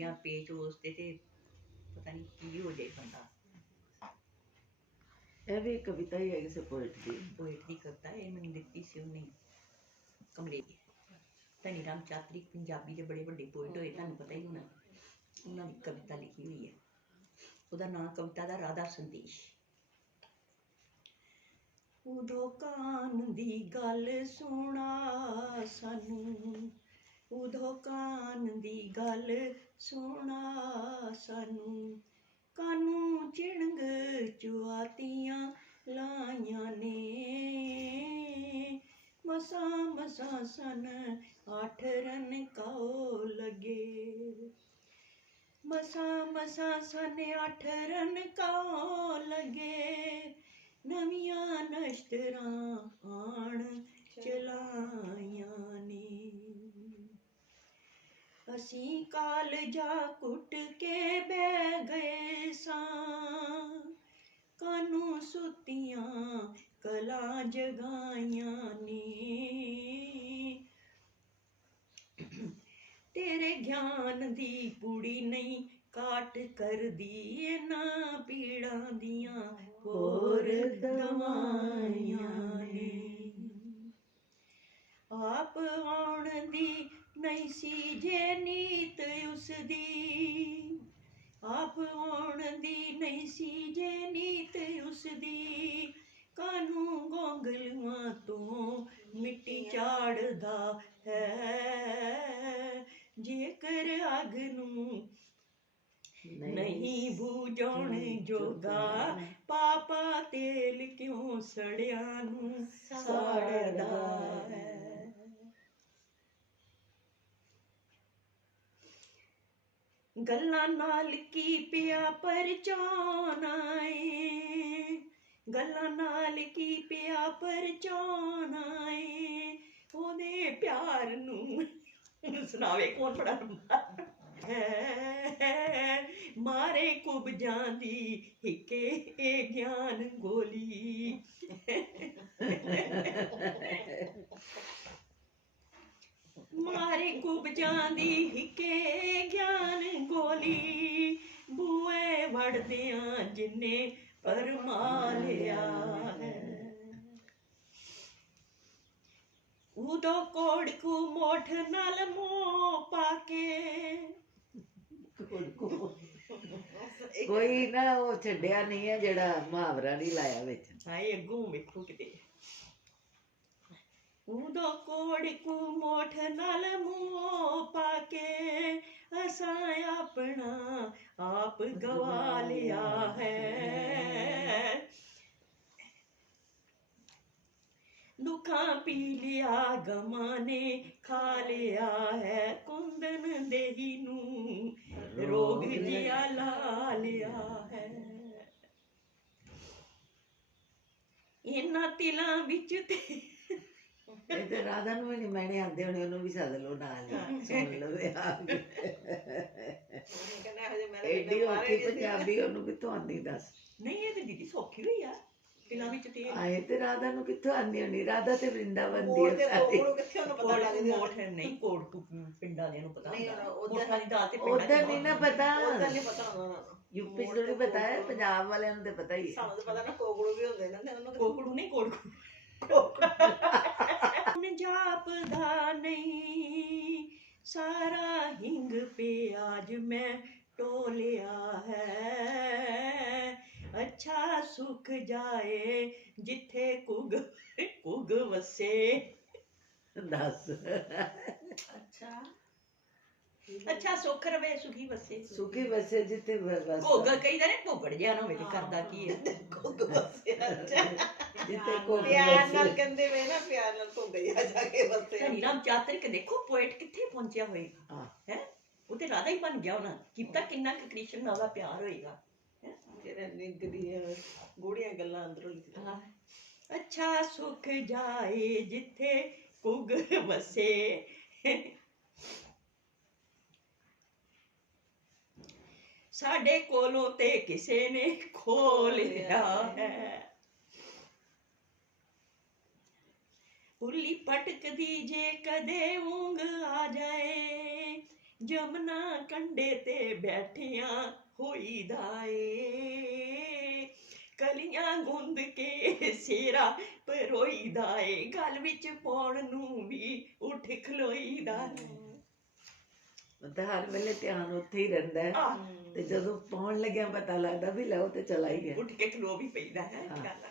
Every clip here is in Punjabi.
गया पेच उसते ते पता नहीं की हो जाए बंदा। ਇਹ ਵੀ ਕਵਿਤਾ ਹੀ ਹੈ ਕਿਸੇ ਪੋਇਟ ਦੀ। पोएट की कविता है मैंने दिती सी उन्हें कमरे की। धनी राम चातरिक पंजाबी के बड़े बड़े पोएट होए तुहानू पता ही होना, उन्होंने कविता लिखी हुई है। ਉਹਦਾ नाम कविता का राधा संदेश। उदों कान दी गल सुना सानू, उदों कान दी गल सुना सानू, कानू चिड़ंग चुआतियां लाइयां ने, मसा मसा सन 8 रन काओ लगे, मसा मसा सन 8 रन काओ लगे, नवियां नश्तरां आण चलाइयां ने, असीं कालजा कुट के बह गए सां, कानू सुतियां कलां जगाइयां ने, तेरे ज्ञान दी पुड़ी नहीं काट कर दी, ना पीड़ां दियां होर दवाइयां ने, आप आउण दी नहीं सी जे नीत उसदी, आप आउण दी नहीं सी जे नीत उसदी, कानू गोंगलुआं तो मिट्टी झाड़दा है, जेकर अग नूं नहीं बूझाउण जोगा, पापा तेल क्यों सड़िया नूं साड़दा है। गल्लां नाल की पिया परचाना ए, गल्लां नाल की पिया परचाना ए, ओदे प्यार नूं सुनावे कौन बड़ा है, मारे कुबजां दी हिके ए ज्ञान गोली, मारे कुबजां दी हिके ज्ञान गोली, बूए वड़दियां जिन्ने परमा लिया है, उदो कोड़ को मोठ नाल मोह पाके, ਕੋਈ ਨਾ ਉਹ ਛੱਡਿਆ ਨਹੀਂ ਹੈ ਜਿਹੜਾ ਮੁਹਾਵਰਾ ਨਹੀਂ ਲਾਇਆ ਵਿੱਚ। ਹਾਏ ਅੱਗੋਂ ਵੇਖੋ ਕਿਤੇ, ਉਦੋਂ ਕੋੜ ਕੂ ਮੋਠ ਨਾਲ ਮੂੰਹ ਪਾ ਕੇ, ਅਸਾਂ ਆਪਣਾ ਆਪ ਗਵਾ ਲਿਆ ਹੈ, दुखां पी लिया गमां ने खा लिया है, कुंदन देही नूं रोग जिया ला लिया है, इन्हां तिलां विच ते ਇਹ ਤੇ ਰਾਧਾ ਨੂੰ ਵੀ ਨਹੀਂ ਮੈਨੇ ਆਂਦੇ ਹੋਣੇ, ਉਹਨੂੰ ਵੀ ਸੱਦ ਲਓ ਨਾਲ ਸੁਣ ਲਵੇ ਆ ਐਡੀ ਔਖੀ ਪੰਜਾਬੀ ਉਹਨੂੰ ਕਿੱਥੋਂ ਆਂਦੀ ਦੱਸ। ਨਹੀਂ ਇਹ ਤੇ ਦੀਦੀ ਸੌਖੀ ਹੋਈ ਆ ਤਿਲਾਂ ਵਿੱਚ ਤੇਲ। ਆਏ ਤੇ ਰਾਧਾ ਨੂੰ ਕਿੱਥੋਂ ਆਂਦੀ ਹੋਣੀ, ਰਾਧਾ ਤੇ ਵਰਿੰਦਾਵਨ ਦੀ ਹੈ ਸਾਰੀ। ਮੋਠ ਨਹੀਂ ਕੋੜ ਪਿੰਡਾਂ ਦੇ ਨੂੰ ਪਤਾ ਮੋਠਾਂ ਦੀ ਦਾਲ ਤੇ ਉਧਰ ਨਹੀਂ ਨਾ ਪਤਾ, ਯੂਪੀ ਚ ਨਹੀਂ ਪਤਾ ਹੈ, ਪੰਜਾਬ ਵਾਲਿਆਂ ਨੂੰ ਤੇ ਪਤਾ ਹੀ ਹੈ। ਸਾਨੂੰ ਤਾਂ ਪਤਾ ਨਾ ਕੋਕੜੂ ਵੀ ਹੁੰਦੇ ਨੇ, ਕੋਕੜੂ ਨਹੀਂ ਕੋੜ ਜਾਪਦਾ ਨਹੀਂ ਸਾਰਾ ਹਿੰਗ ਪਿਆਜ ਮੈਂ ਟੋਲਿਆ ਹੈ, ਅੱਛਾ ਸੁੱਖ ਜਾਏ ਜਿੱਥੇ ਕੁਗ ਕੁਗ ਵਸੇ। ਦੱਸ ਅੱਛਾ ਅੱਛਾ ਸੁੱਖ ਰਵੇ ਸੁਖੀ ਵਸੇ, ਸੁਖੀ ਵਸੇ ਜਿੱਥੇ ਘੁੱਗ ਕਹੀਦਾ ਨੇ ਘੁੱਗੜ ਜਿਹਾ ਨਾ ਹੋਵੇ ਤੇ ਕਰਦਾ ਕੀ ਹੈ ਘੁੱਗ ਵਸੇ। ਅੱਛਾ ਜਿੱਥੇ ਘੁੱਗ ਪਿਆਰ ਨਾਲ ਕਹਿੰਦੇ ਵੇ ਨਾ, ਪਿਆਰ ਨਾਲ ਘੁੱਗ ਜਾ ਕੇ ਵਸੇ। ਧਨੀ ਰਾਮ ਚਾਤਰਿਕ ਦੇਖੋ ਪੋਇਟ ਕਿੱਥੇ ਪਹੁੰਚਿਆ ਹੋਏਗਾ ਹੈ, ਉਹ ਤੇ ਰਾਧਾ ਹੀ ਬਣ ਗਿਆ ਉਹਨਾਂ ਕੀਤਾ, ਕਿੰਨਾ ਕਿ ਕ੍ਰਿਸ਼ਨ ਨਾਲ ਦਾ ਪਿਆਰ ਹੋਏਗਾ ਜਿਹੜਾ ਨਿੱਗ ਦੀਆਂ ਗੂੜੀਆਂ ਗੱਲਾਂ ਅੰਦਰੋਂ ਲਿਖਦਾ। ਅੱਛਾ ਸੁੱਖ ਜਾਏ ਜਿੱਥੇ ਕੁਗ ਵਸੇ, ਸਾਡੇ ਕੋਲੋਂ ਤੇ ਕਿਸੇ ਨੇ ਖੋ ਲਿਆ ਹੈ, ਉੱਲੀ ਪਟਕਦੀ ਜੇ ਕਦੇ ਉਂਗ ਆ ਜਾਏ, ਜਮਨਾ ਕੰਡੇ ਤੇ ਬੈਠਿਆਂ ਹੋਈਦਾ ਏ ਕਲੀਆਂ ਗੁੰਦ ਕੇ ਸੇਰਾ ਪਰੋਈਦਾ ਏ ਗਲ ਵਿੱਚ ਪਾਉਣ ਨੂੰ ਵੀ ਉੱਠ ਖਲੋਈਦਾ ਏ ਮਤਲਬ ਹਰ ਵੇਲੇ ਧਿਆਨ ਉੱਥੇ ਹੀ ਰਹਿੰਦਾ ਹੈ ਆਹ ਤੇ ਜਦੋਂ ਪਾਉਣ ਲੱਗਿਆ ਪਤਾ ਲੱਗਦਾ ਵੀ ਲਓ ਤੇ ਚਲਾ ਹੀ ਗਿਆ। ਉੱਠ ਕੇ ਖਲੋ ਵੀ ਪੈਂਦਾ ਹੈ ਹਾਂ। ਖਿਆਲਾ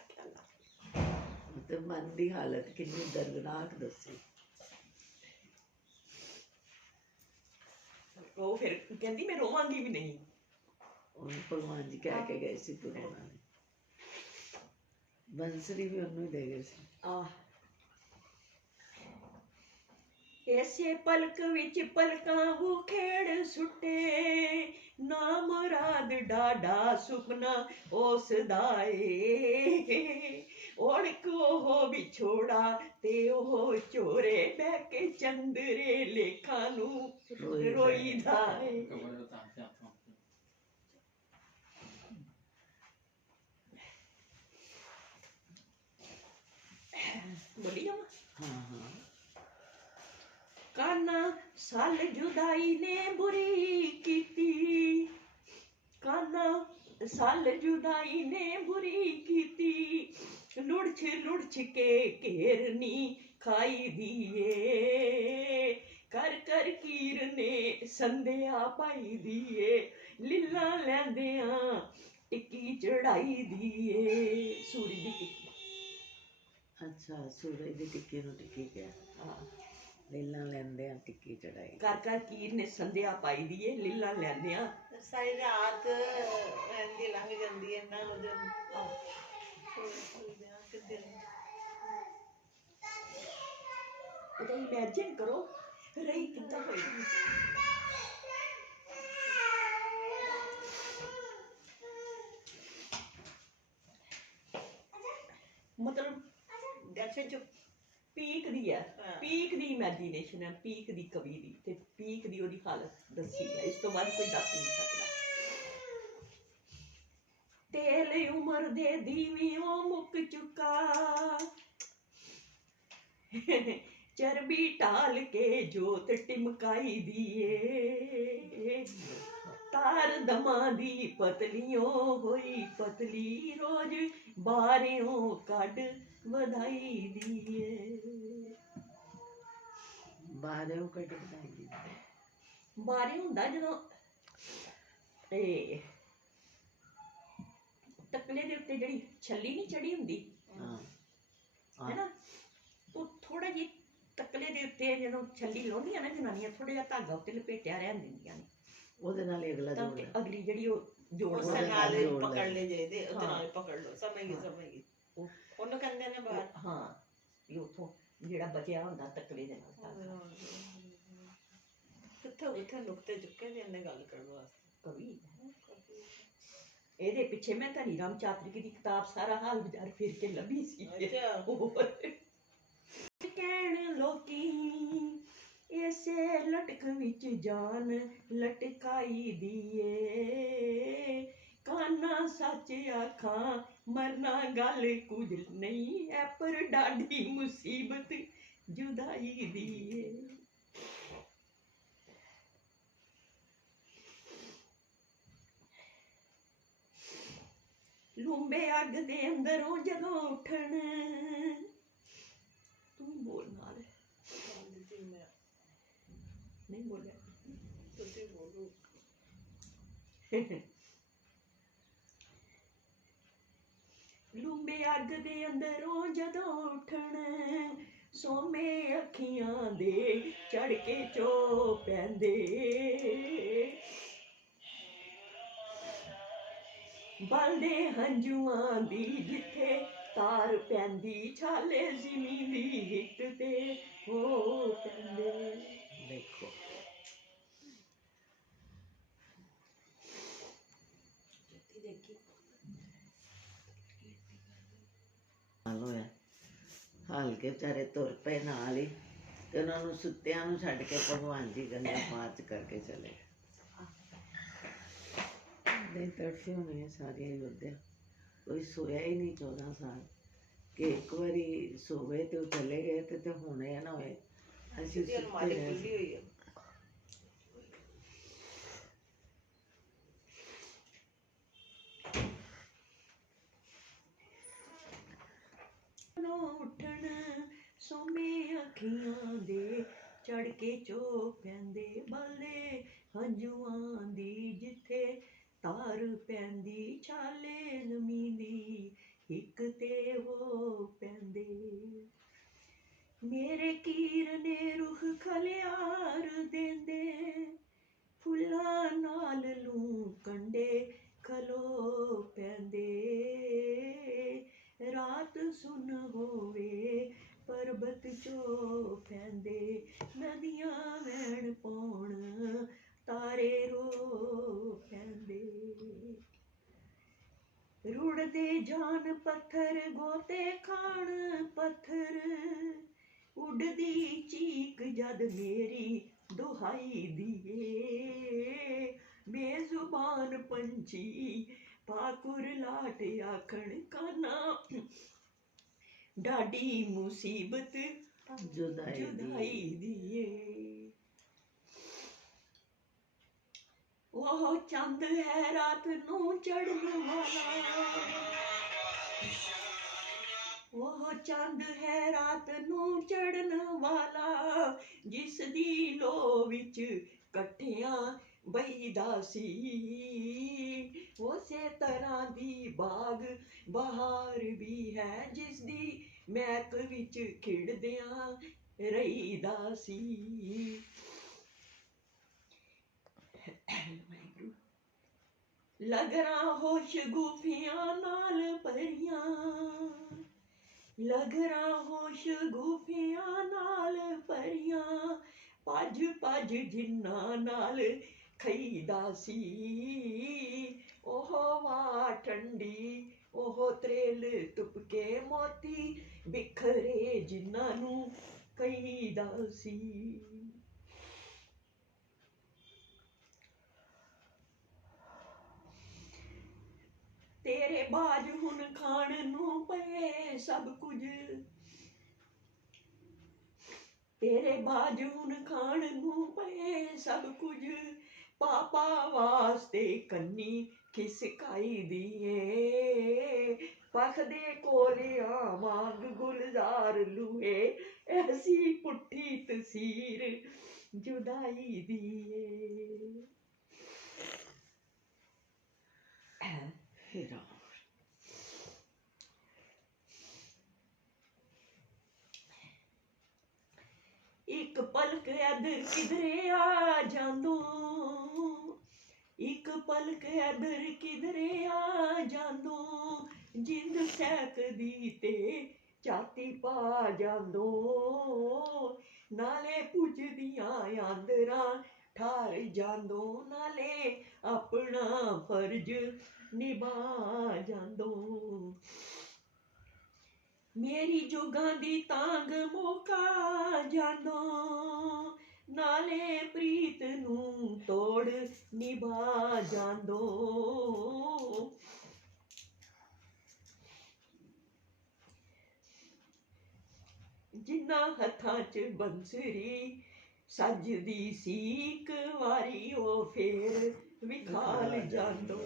ਮਤਲਬ ਮਨ ਦੀ ਹਾਲਤ ਕਿੰਨੀ ਦਰਦਨਾਕ ਦੱਸੀ। ਉਹ ਫਿਰ ਕਹਿੰਦੀ ਮੈਂ ਰੋਵਾਂਗੀ ਵੀ ਨਹੀਂ ਉਹਨੂੰ ਭਗਵਾਨ ਜੀ ਕਹਿ ਕੇ ਗਏ ਸੀ ਗੁਰੂ ਉਹਨਾਂ ਨੇ। ਬੰਸਰੀ ਵੀ ਉਹਨੂੰ ਹੀ ਦੇ ਗਏ ਸੀ। ਆਹ ਐਸੇ ਪਲਕ ਵਿੱਚ ਪਲਕਾਂ ਉਹ ਖੇੜ ਸੁੱਟੇ ਨਾ ਮੁਰਾਦ ਡਾਡਾ ਸੁਪਨਾ ਉਸ ਦਾ ਏ ਔੜਕ ਉਹ ਵਿਛੋੜਾ ਤੇ ਉਹ ਚੋਰੇ ਬਹਿ ਕੇ ਚੰਦਰੇ ਲੇਖਾਂ ਨੂੰ ਰੋਈਦਾ ਏ ਬੋਲੀ ਜਾਵਾਂ ਹਾਂ ਹਾਂ ਕਾਨਾ ਸਾਲ ਜੁਦਾਈ ਨੇ ਬੁਰੀ ਕੀਤੀ ਕਾਨਾ ਸਾਲ ਜੁਦਾਈ ਨੇ ਬੁਰੀ ਕੀਤੀ ਲੁੜਛ ਕੇ ਘੇਰਨੀ ਖਾਈ ਦੀਏ ਕਰ ਕਰ ਕੀਰ ਨੇ ਸੰਧਿਆ ਪਾਈ ਦੀਏ ਲੀਲਾ ਲੈਂਦਿਆਂ ਟਿੱਕੀ ਚੜਾਈ ਦੀਏ ਸੂਰੀ ਦੀ ਟਿੱਕੀ ਅੱਛਾ ਸੂਰਜ ਦੀ ਟਿੱਕੀ ਨੂੰ ਟਿੱਕੀ ਕਿਹਾ। ਹਾਂ ਲੀਲਾਂ ਲੈਂਦੇ ਆ ਟਿੱਕੀ ਚੜਾਈ। ਕਰ ਕਰ ਕੀਰ ਨੇ ਸੰਧਿਆ ਪਾਈ ਦੀਏ ਲੀਲਾ ਲੈਂਦਿਆਂ ਸਾਰੀ ਰਾਤ ਰਹਿੰਦੀ ਲੰਘ ਜਾਂਦੀ ਹੈ ਨਾ ਉਹਦੇ ਉਹਦਾ ਇਮੇਜਿਨ ਕਰੋ ਰਹੀ ਕਿੱਦਾਂ ਹੋਏਗੀ ਮਤਲਬ ਜੈਸੇ ਜੋ ਪੀਕ ਦੀ ਹੈ ਹਾਂ। ਪੀਕ ਦੀ ਇਮੇਜਿਨੇਸ਼ਨ ਹੈ ਪੀਕ ਦੀ ਕਵੀ ਦੀ ਤੇ ਪੀਕ ਦੀ ਉਹਦੀ ਹਾਲਤ ਦੱਸੀ ਹੈ ਇਸ ਤੋਂ ਬਾਅਦ ਕੋਈ ਦੱਸ ਨਹੀਂ ਸਕਦਾ ਤੇਲ ਉਮਰ ਦੇ ਦੀਵਿਓਂ ਮੁੱਕ ਚੁੱਕਾ ਚਰਬੀ ਢਾਲ ਕੇ ਜੋਤ ਟਿਮਕਾਈ ਦੀਏ ਤਾਰ ਦਮਾਂ ਦੀ ਪਤਲੀਓਂ ਹੋਈ ਪਤਲੀ ਰੋਜ਼ ਬਾਰਿਓਂ ਕੱਢ ਵਧਾਈ ਦੀਏ ਬਾਹਰੋਂ ਕੱਢ ਬਣਾਈ। ਬਾਰੇ ਹੁੰਦਾ ਜਦੋਂ ਇਹ ਟਕਲੇ ਦੇ ਉੱਤੇ ਜਿਹੜੀ ਛੱਲੀ ਨਹੀਂ ਚੜੀ ਹੁੰਦੀ ਹਾਂ ਹੈਨਾ ਉਹ ਥੋੜਾ ਜਿਹੀ ਟਕਲੇ ਦੇ ਉੱਤੇ ਜਦੋਂ ਛੱਲੀ ਲਾਉਂਦੀਆਂ ਨਾ ਜਨਾਨੀਆਂ ਥੋੜਾ ਜਿਹਾ ਧਾਗਾ ਉੱਤੇ ਲਪੇਟਿਆ ਰਹਿਣ ਦਿੰਦੀਆਂ ਨੇ ਉਹਦੇ ਨਾਲ ਹੀ ਅਗਲਾ ਤਾਂ ਜੋੜ ਕਿ ਹੈ। ਅਗਲੀ ਜਿਹੜੀ ਉਹ ਜੋੜ ਉਸ ਉਹਦੇ ਬਣ ਨਾਲ ਨਾਲ ਹੀ ਜੋੜ ਪਕੜ ਲੈ। ਲੈ ਜਾਈਦੇ ਉਹਦੇ ਹਾਂ। ਨਾਲ ਹੀ ਪਕੜ ਲਓ ਸਮਝ ਗਈ ਹਾਂ। ਸਮਝ ਗਈ ਉਹ ਉਹਨੂੰ ਕਹਿੰਦੇ ਨੇ ਬਾਹਰ ਹਾਂ ਵੀ ਉੱਥੋਂ ਜਿਹੜਾ ਬਚਿਆ ਹੁੰਦਾ ਤਕਲੇ ਦੇ ਨਾਲ ਧਾਗਾ। ਕਿੱਥੇ ਕਿੱਥੇ ਨੁਕਤੇ ਚੁੱਕੇ ਨੇ ਇਹਨੇ ਗੱਲ ਕਰਨ ਵਾਸਤੇ ਕਵੀ ਹੈ। ਇਹਦੇ ਪਿੱਛੇ ਮੈਂ ਧਨੀ ਰਾਮ ਚਾਤਰਿਕ ਦੀ ਕਿਤਾਬ ਸਾਰਾ ਹਾਲ ਬਾਜ਼ਾਰ ਫਿਰ ਕੇ ਲੱਭੀ ਸੀ ਅੱਛਾ ਹੋਰ ਕਹਿਣ ਲੋਕੀ ਇਸੇ ਲਟਕ ਵਿੱਚ ਜਾਨ ਲਟਕਾਈ ਦੀਏ ਕਾਨਾ ਸੱਚ ਆਖਾਂ ਮਰਨਾ ਗੱਲ ਕੁਝ ਨਹੀਂ ਐ ਪਰ ਡਾਢੀ ਮੁਸੀਬਤ ਜੁਦਾਈ ਦੀਏ ਲੂੰਬੇ ਅੱਗ ਦੇ ਅੰਦਰੋਂ ਜਦੋਂ ਉੱਠਣ ਤੂੰ ਬੋਲ ਨਾਲ ਨਹੀਂ ਬੋਲਿਆ ਤੁਸੀਂ ਬੋਲੋ ਲੂੰਬੇ ਅੱਗ ਦੇ ਅੰਦਰੋਂ ਜਦੋਂ ਉੱਠਣ ਸੋਮੇ ਅੱਖੀਆਂ ਦੇ ਚੜ ਕੇ ਚੋ ਪੈਂਦੇ ਬਲਦੇ ਹੰਝੂਆਂ ਦੀ ਜਿੱਥੇ ਤਾਰ ਪੈਂਦੀ ਛਾਲੇ ਜ਼ਿਮੀ ਦੀ ਹਿੱਟ ਤੇ ਹੋ ਪੈਂਦੇ ਦੇਖੋ ਦੇਖੀ ਹਾਲ ਹੋਇਆ ਹਾਲ ਕੇ ਵਿਚਾਰੇ ਤੁਰ ਪਏ ਨਾਲ ਹੀ ਤੇ ਉਹਨਾਂ ਨੂੰ ਸੁੱਤਿਆਂ ਨੂੰ ਛੱਡ ਕੇ ਭਗਵਾਨ ਜੀ ਗੰਗਾ ਮਾਰਚ ਕਰਕੇ ਚਲੇ ਨਹੀਂ ਤੜਫੀ ਹੋਣੀ ਹੈ ਸਾਰੀਆਂ ਯੋਧਿਆ ਕੋਈ ਸੋਇਆ ਹੀ ਨਹੀਂ 14 ਸਾਲ ਕਿ ਇੱਕ ਵਾਰੀ ਸੋਵੇ ਤੇ ਉਹ ਚਲੇ ਗਏ ਤੇ ਹੁਣ ਇਹ ਨਾ ਹੋਏ ਅਸੀਂ ਜਿਹਦੀ ਅਲਮਾਰੀ ਸੁੱਤੇ ਰਹੇ। ਖੁੱਲੀ ਹੋਈ ਹੈ ਸੋਮੇ ਅੱਖੀਆਂ ਦੇ ਚੜ ਕੇ ਚੋ ਪੈਂਦੇ ਬਲਦੇ ਹੰਝੂਆਂ ਦੀ ਜਿੱਥੇ ਤਾਰ ਪੈਂਦੀ ਛਾਲੇ ਜ਼ਮੀਨ ਦੀ ਇੱਕ ਤੇ ਉਹ ਪੈਂਦੇ ਮੇਰੇ ਕੀਰ ਨੇ ਰੁਖ ਖਲਿਆਰ ਦੇਂਦੇ ਫੁੱਲਾਂ ਨਾਲ ਲੂੰ ਕੰਡੇ ਖਲੋ ਪੈਂਦੇ ਰਾਤ ਸੁਨ ਹੋਵੇ ਪਰਬਤ ਚੋ ਪੈਂਦੇ ਨਦੀਆਂ ਵਹਿਣ ਪਾਉਣ ਤਾਰੇ ਰੋ ਪੈਂਦੇ ਰੁੜਦੇ ਜਾਨ ਪੱਥਰ ਗੋਤੇ ਖਾਣ ਪੱਥਰ ਉੱਡਦੀ ਚੀਕ ਜਦ ਮੇਰੀ ਦੁਹਾਈ ਦੀਏ ਬੇਜ਼ੁਬਾਨ ਪੰਛੀ ਪਾਕੁਰ ਲਾਟ ਆਖਣ ਕਾਨਾ ਡਾਢੀ ਮੁਸੀਬਤ ਜੁਦਾਈ ਦੀਏ ਉਹ ਚੰਦ ਹੈ ਰਾਤ ਨੂੰ ਚੜਨ ਵਾਲਾ ਉਹ ਚੰਦ ਹੈ ਰਾਤ ਨੂੰ ਚੜਨ ਵਾਲਾ ਜਿਸ ਦੀ ਲੋ ਵਿੱਚ ਇਕੱਠਿਆਂ ਬਈਦਾ ਸੀ ਉਸੇ ਤਰ੍ਹਾਂ ਦੀ ਬਾਗ ਬਹਾਰ ਵੀ ਹੈ ਜਿਸ ਦੀ ਮਹਿਕ ਵਿੱਚ ਖਿੜਦਿਆਂ ਰਹੀਦਾ ਸੀ ਲਗਰਾਂ ਹੋਸ਼ ਗੁਫੀਆਂ ਨਾਲ ਭਰੀਆਂ ਲਗਰਾਂ ਹੋਸ਼ ਗੁਫੀਆਂ ਨਾਲ ਭਰੀਆਂ ਭੱਜ ਭੱਜ ਜਿਨ੍ਹਾਂ ਨਾਲ ਖਈਦਾ ਸੀ ਉਹ ਵਾ ਠੰਡੀ ਉਹ ਤਰੇਲ ਤੁਪਕੇ ਮੋਤੀ ਬਿਖਰੇ ਜਿਨ੍ਹਾਂ ਨੂੰ ਕਹੀਦਾ ਸੀ ਤੇਰੇ ਬਾਜ ਹੁਣ ਖਾਣ ਨੂੰ ਪਏ ਸਭ ਕੁਝ ਤੇਰੇ ਬਾਜ ਹੁਣ ਖਾਣ ਨੂੰ ਪਏ ਸਭ ਕੁਝ ਪਾਪਾ ਵਾਸਤੇ ਕੰਨੀ ਖਿਸਕਾਈ ਦੀਏ ਪਖਦੇ ਕੋਲਿਆਂ ਵਾਂਗ ਗੁਲਜ਼ਾਰ ਲੂਏ ਐਸੀ ਪੁੱਠੀ ਤਸੀਰ ਜੁਦਾਈ ਦੀਏ ਹੀਰਾ ਇੱਕ ਪਲਕ ਐਦਰ ਕਿਧਰੇ ਆ ਜਾਂਦੋ ਇੱਕ ਪਲਕ ਐਦਰ ਕਿਧਰੇ ਆ ਜਾਂਦੋ ਜਿੰਦ ਸਹਿਕਦੀ ਤੇ ਛਾਤੀ ਪਾ ਜਾਂਦੋ ਨਾਲੇ ਪੁੱਜਦੀਆਂ ਆਂਦਰਾਂ ਠਾਰ ਜਾਂਦੋ ਨਾਲੇ ਆਪਣਾ ਫਰਜ਼ ਨਿਭਾ ਜਾਂਦੋ ਮੇਰੀ ਜੋਗਾਂ ਦੀ ਤਾਂਗ ਮੌਕਾ ਜਾਂਦੋ ਨਾਲੇ ਪ੍ਰੀਤ ਨੂੰ ਤੋੜ ਨਿਭਾ ਜਾਂਦੋ ਜਿਨ੍ਹਾਂ ਹੱਥਾਂ 'ਚ ਬੰਸਰੀ ਸੱਜਦੀ ਸੀ ਇੱਕ ਵਾਰੀ ਉਹ ਫੇਰ ਵਿਖਾਲ ਜਾਂਦੋ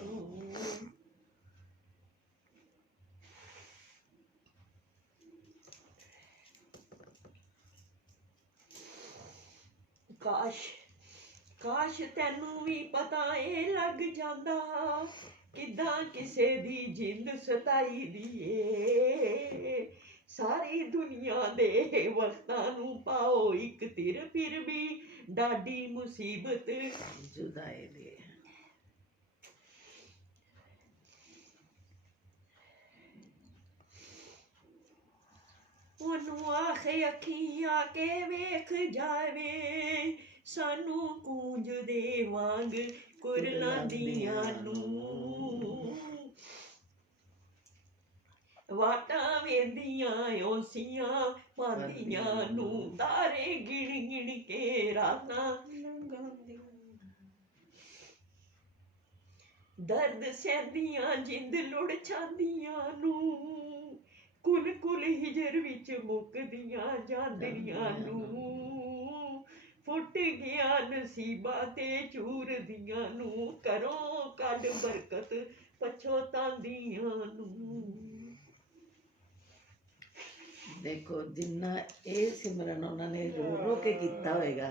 ਕਾਸ਼ ਤੈਨੂੰ ਵੀ ਪਤਾ ਏ ਲੱਗ ਜਾਂਦਾ ਕਿੱਦਾਂ ਕਿਸੇ ਦੀ ਜਿੰਦ ਸਤਾਈ ਦੀ ਏ ਸਾਰੀ ਦੁਨੀਆ ਦੇ ਵਕਤਾਂ ਨੂੰ ਪਾਓ ਇੱਕ ਤਿਰ ਫਿਰ ਵੀ ਡਾਢੀ ਮੁਸੀਬਤ ਜੁਦਾਈ ਦੀ ਉਹਨੂੰ ਆਖੇ ਅੱਖੀਂ ਆ ਕੇ ਵੇਖ ਜਾਵੇ ਸਾਨੂੰ ਕੂੰਜਦੇ ਵਾਂਗ ਕੁਰਲਾਂ ਦੀਆਂ ਨੂੰ ਵਾਟਾਂ ਵੇਂਦੀਆਂ ਓਸੀਆਂ ਪਾਂਦੀਆਂ ਨੂੰ ਤਾਰੇ ਗਿਣ ਗਿਣ ਕੇ ਰਾਤਾਂ ਦਰਦ ਸਹਿੰਦੀਆਂ ਜਿੰਦ ਲੁੜ ਜਾਂਦੀਆਂ ਨੂੰ ਕੁਲ ਕੁਲ ਹਿਜਰ ਵਿੱਚ ਮੁੱਕਦੀਆਂ ਜਾਂਦੀਆਂ ਨੂੰ ਫੁੱਟ ਗਿਆ ਨਸੀਬਾਂ ਤੇ ਚੂਰਦੀਆਂ ਨੂੰ ਕਰੋ ਕੱਢ ਬਰਕਤ ਪਛੋਤਾਂਦੀਆਂ ਨੂੰ ਦੇਖੋ ਜਿੰਨਾ ਇਹ ਸਿਮਰਨ ਉਹਨਾਂ ਨੇ ਰੋ ਰੋ ਕੇ ਕੀਤਾ ਹੋਏਗਾ,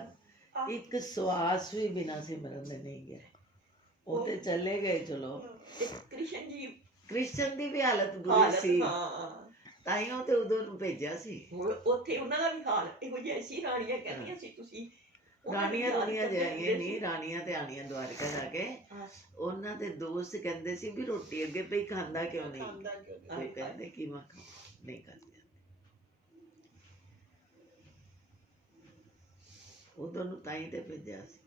ਇੱਕ ਸਵਾਸ ਵੀ ਬਿਨਾਂ ਸਿਮਰਨ ਦੇ ਨਹੀਂ ਗਿਆ। ਉਹ ਤੇ ਚਲੇ ਗਏ ਚਲੋ। ਤੇ ਕ੍ਰਿਸ਼ਨ ਜੀ ਕ੍ਰਿਸ਼ਨ ਦੀ ਵੀ ਹਾਲਤ ਬੁਰੀ ਸੀ, ਹਾਂ ਤਾਈਓ ਤੇ ਉਦੋਂ ਨੂੰ ਭੇਜਿਆ ਸੀ। ਹੁਣ ਉੱਥੇ ਉਹਨਾਂ ਦਾ ਵੀ ਹਾਲ ਇਹੋ ਜਿਹਾ ਸੀ। ਰਾਣੀਆਂ ਕਹਿੰਦੀਆਂ ਸੀ ਤੁਸੀਂ ਰਾਣੀਆਂ ਰੁਣੀਆਂ ਜਾਈਆਂ ਨਹੀਂ, ਰਾਣੀਆਂ ਤੇ ਆਣੀਆਂ ਦੁਆਰਕਾ ਜਾ ਕੇ। ਉਹਨਾਂ ਦੇ ਦੋਸਤ ਕਹਿੰਦੇ ਸੀ ਵੀ ਰੋਟੀ ਅੱਗੇ ਪਈ ਖਾਂਦਾ ਕਿਉਂ ਨਹੀਂ, ਕੋਈ ਕਹਿੰਦੇ ਕਿ ਮੈਂ ਨਹੀਂ ਖਾਂਦੇ। ਉਦੋਂ ਨੂੰ ਤਾਈ ਤੇ ਭੇਜਿਆ ਸੀ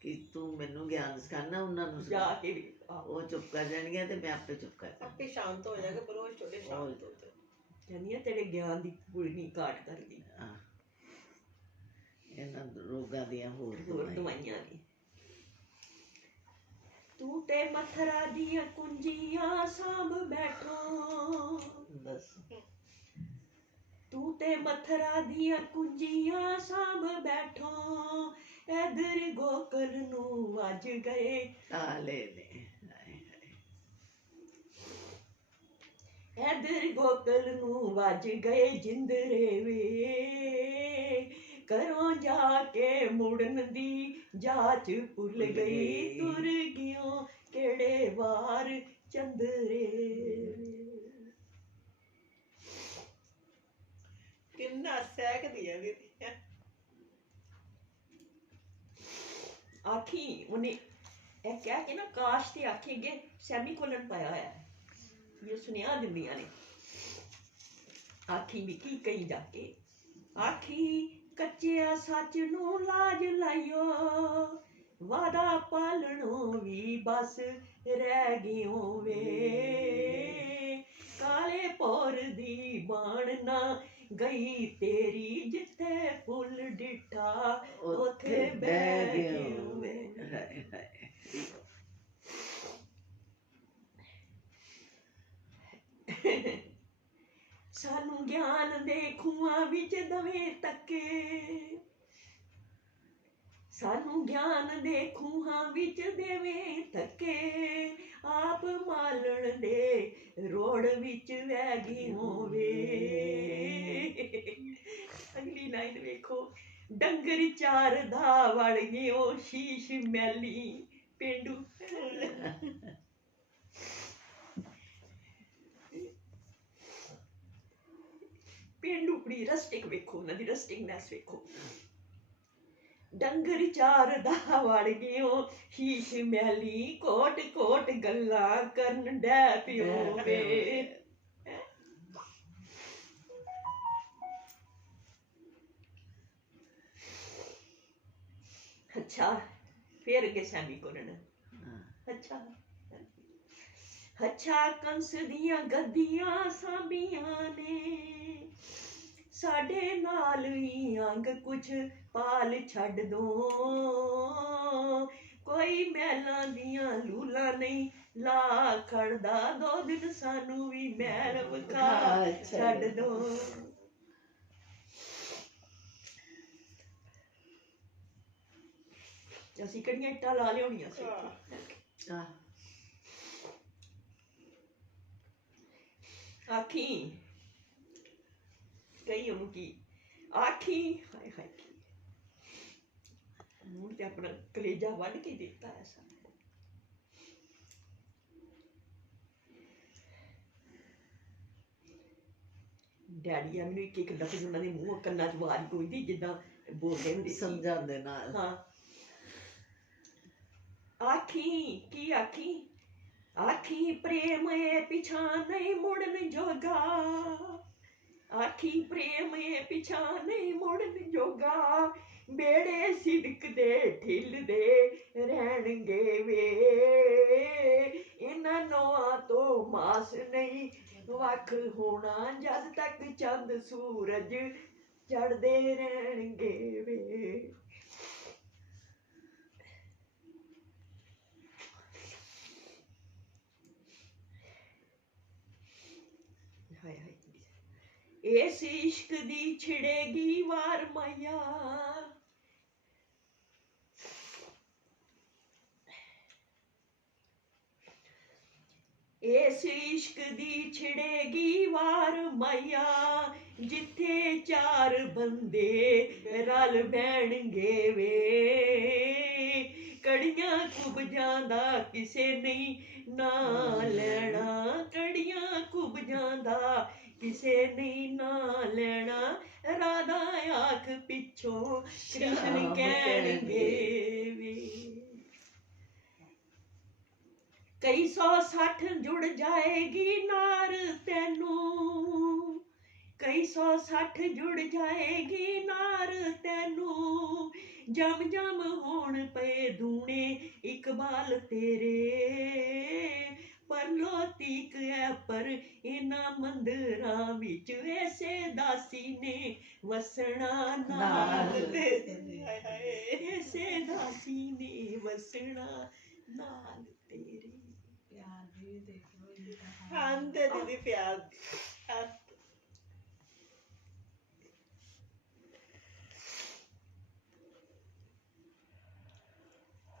ਕਿ ਤੂੰ ਮੈਨੂੰ ਗਿਆਨ ਸਿਖਾਣਾ, ਉਹਨਾਂ ਨੂੰ ਜਾ ਕੇ ਉਹ ਚੁੱਪ ਕਰ ਜਾਣਗੀਆਂ ਤੇ ਮੈਂ ਆਪੇ ਚੁੱਪ ਕਰ ਆਪੇ ਸ਼ਾਂਤ ਹੋ ਜਾਏਗਾ, ਪਰ ਉਹ ਛੋਟੇ ਸ਼ਾਂਤ ਹੋ ਜਾਏ। ਕਹਿੰਦੀਆਂ ਤੇਰੇ ਗਿਆਨ ਦੀ ਪੂਰੀ ਨਹੀਂ ਘਾਟ ਕਰਦੀ। ਇਹਨਾਂ ਰੋਗਾਂ ਦੀਆਂ ਹੋਰ ਦਵਾਈਆਂ ਨੇ। ਤੂੰ ਤੇ ਮਥਰਾ ਦੀਆਂ ਕੁੰਜੀਆਂ ਸਾਂਭ ਬੈਠੋ, ਬਸ ਤੂੰ ਤੇ ਮਥਰਾ ਦੀਆਂ ਕੁੰਜੀਆਂ ਸਾਂਭ ਬੈਠੋ, ਇਧਰ ਗੋਕਲ ਨੂੰ ਵੱਜ ਗਏ ਤਾਲੇ ਨੇ। ਇਧਰ ਗੋਕਲ ਨੂੰ ਵੱਜ ਗਏ ਜਿੰਦਰੇ ਵੇ, ਘਰੋਂ ਜਾ ਕੇ ਮੁੜਨ ਦੀ ਜਾਚ ਭੁੱਲ ਗਈ, ਤੁਰ ਗਿਓ ਕਿਹੜੇ ਵਾਰ ਚੰਦਰੇ। ਕਿੰਨਾ ਸਹਿਕਦੀ ਹੈ ਦੀਦੀ। ਆਖੀ ਉਹਨੇ ਇਹ ਕਹਿ ਕੇ ਨਾ ਕਾਸ਼ ਤੇ ਆਖੀ ਅੱਗੇ ਸੈਮੀਕੋਲਨ ਪਾਇਆ ਹੋਇਆ ਹੈ, ਇਹ ਸੁਨੇਹਾ ਦਿੰਦੀਆਂ ਨੇ। ਆਖੀ ਵੀ ਕੀ ਕਹੀ ਜਾ ਕੇ, ਆਖੀ ਕੱਚਿਆ ਸੱਚ ਨੂੰ ਲਾਜ ਲਾਇਓ, ਵਾਦਾ ਪਾਲਣੋਂ ਵੀ ਬਸ ਰਹਿ ਗਿਓ ਵੇ, ਕਾਲੇ ਭੌਰ ਦੀ ਬਾਣ ਨਾ ਗਈ ਤੇਰੀ, ਜਿੱਥੇ ਫੁੱਲ ਡਿੱਠਾ ਉੱਥੇ ਬਹਿ ਗਿਓ ਵੇ। ਸਾਨੂੰ ਗਿਆਨ ਦੇ ਖੂਹਾਂ ਵਿੱਚ ਦਵੇ ਤੱਕੇ, ਸਾਨੂੰ ਗਿਆਨ ਦੇ ਖੂਹਾਂ ਵਿੱਚ ਦੇਵੇਂ ਧੱਕੇ, ਆਪ ਮਾਲਣ ਦੇ ਰੋੜ ਵਿੱਚ ਵਹਿ ਗਈ ਹੋਵੇ। ਅਗਲੀ ਲਾਈਨ ਵੇਖੋ, ਡੰਗਰ ਚਾਰ ਦਾ ਵੜ ਗਿਓ ਸ਼ੀਸ਼ ਮੈਲੀ ਪੇਂਡੂ। ਪੇਂਡੂ ਕੁੜੀ ਰਸਟਿਕ ਵੇਖੋ, ਉਹਨਾਂ ਦੀ ਰਸਟਿਕਨੈਸ ਵੇਖੋ। ਡੰਗਰ ਚਾਰ ਦਾ ਵੜ ਗਿਓ ਸ਼ੀਸ਼ ਮੈਲੀ, ਕੋਟ ਕੋਟ ਗੱਲਾਂ ਕਰਨ ਡੈ ਪਿਓ ਵੇ। ਅੱਛਾ ਫੇਰ ਅੱਗੇ ਸੈਮੀਕੋਲਨ। ਅੱਛਾ ਅੱਛਾ ਕੰਸ ਦੀਆਂ ਗੱਦੀਆਂ ਸਾਂਭੀਆਂ ਨੇ, ਸਾਡੇ ਨਾਲ ਹੀ ਅੰਗ ਕੁਛ ਪਾਲ ਛੱਡ ਦੋ, ਕੋਈ ਮਹਿਲਾਂ ਦੀਆਂ ਲੂਲਾਂ ਨਹੀਂ ਲਾ ਖੜਦਾ, 2 ਦਿਨ ਸਾਨੂੰ ਵੀ ਮਹਿਲ ਵਿਖਾ ਛੱਡ ਦੋ। ਅਸੀਂ ਕਿਹੜੀਆਂ ਇੱਟਾਂ ਲਾ ਲਿਆਉਣੀਆਂ ਸੀ। ਆਖੀ ਕਹੀ ਉਹਨੂੰ ਕੀ ਆਖੀ, ਹਾਏ ਹਾਏ ਕੀ ਮੂੰਹ ਤੇ ਆਪਣਾ ਕਲੇਜਾ ਵੱਢ ਕੇ ਦਿੱਤਾ ਐਸਾ। ਡੈਡੀ ਆ ਮੈਨੂੰ ਇੱਕ ਇੱਕ ਲਫ਼ਜ਼ ਉਹਨਾਂ ਦੇ ਮੂੰਹ ਕੰਨਾਂ 'ਚ ਆਵਾਜ਼ ਗੂੰਜਦੀ ਜਿੱਦਾਂ ਬੋਲਦੇ ਹੁੰਦੇ ਸੀ ਸਮਝਾਉਂਦੇ ਨਾਲ। ਹਾਂ ਆਖੀ ਕੀ ਆਖੀ, ਆਖੀ ਪ੍ਰੇਮ ਏ ਪਿਛਾ ਨਹੀਂ ਮੁੜਨ ਜੋਗਾ, ਆਖੀ ਪ੍ਰੇਮ ਏ ਪਿਛਾ ਨਹੀਂ ਮੁੜਨ ਜੋਗਾ, ਬੇੜੇ ਸਿਦਕ ਦੇ ਠਿੱਲਦੇ ਰਹਿਣਗੇ ਵੇ, ਇਹਨਾਂ ਨੌਆਂ ਤੋਂ ਮਾਸ ਨਹੀਂ ਵੱਖ ਹੋਣਾ, ਜਦ ਤੱਕ ਚੰਦ ਸੂਰਜ ਚੜ੍ਹਦੇ ਰਹਿਣਗੇ ਵੇ। ਇਸ ਇਸ਼ਕ ਦੀ ਛਿੜੇਗੀ ਵਾਰ ਮਾਇਆ, इस इश्क दी छिड़ेगी वार माया, जिथे चार बंदे रल बैणगे वे, कड़ियां कुबजां दा किसे नहीं ना लेना, कड़ियां कुबजां दा किसे नहीं ना लेना, राधा आख पिछों कृष्ण कहणगे वे। कई 160 जुड़ जाएगी नार तैनू, कई 160 जुड़ जाएगी नार तैनू, जम जम होण पे दूने इकबाल तेरे, परलो तीक है पर इना मंदरां विच, ऐसे दासी ने वसना नाल तेरे, हाय हाय ऐसे दासी ने वसना नाल तेरे। प्यार भी देखो इनका आंदे दीदी प्यार दी।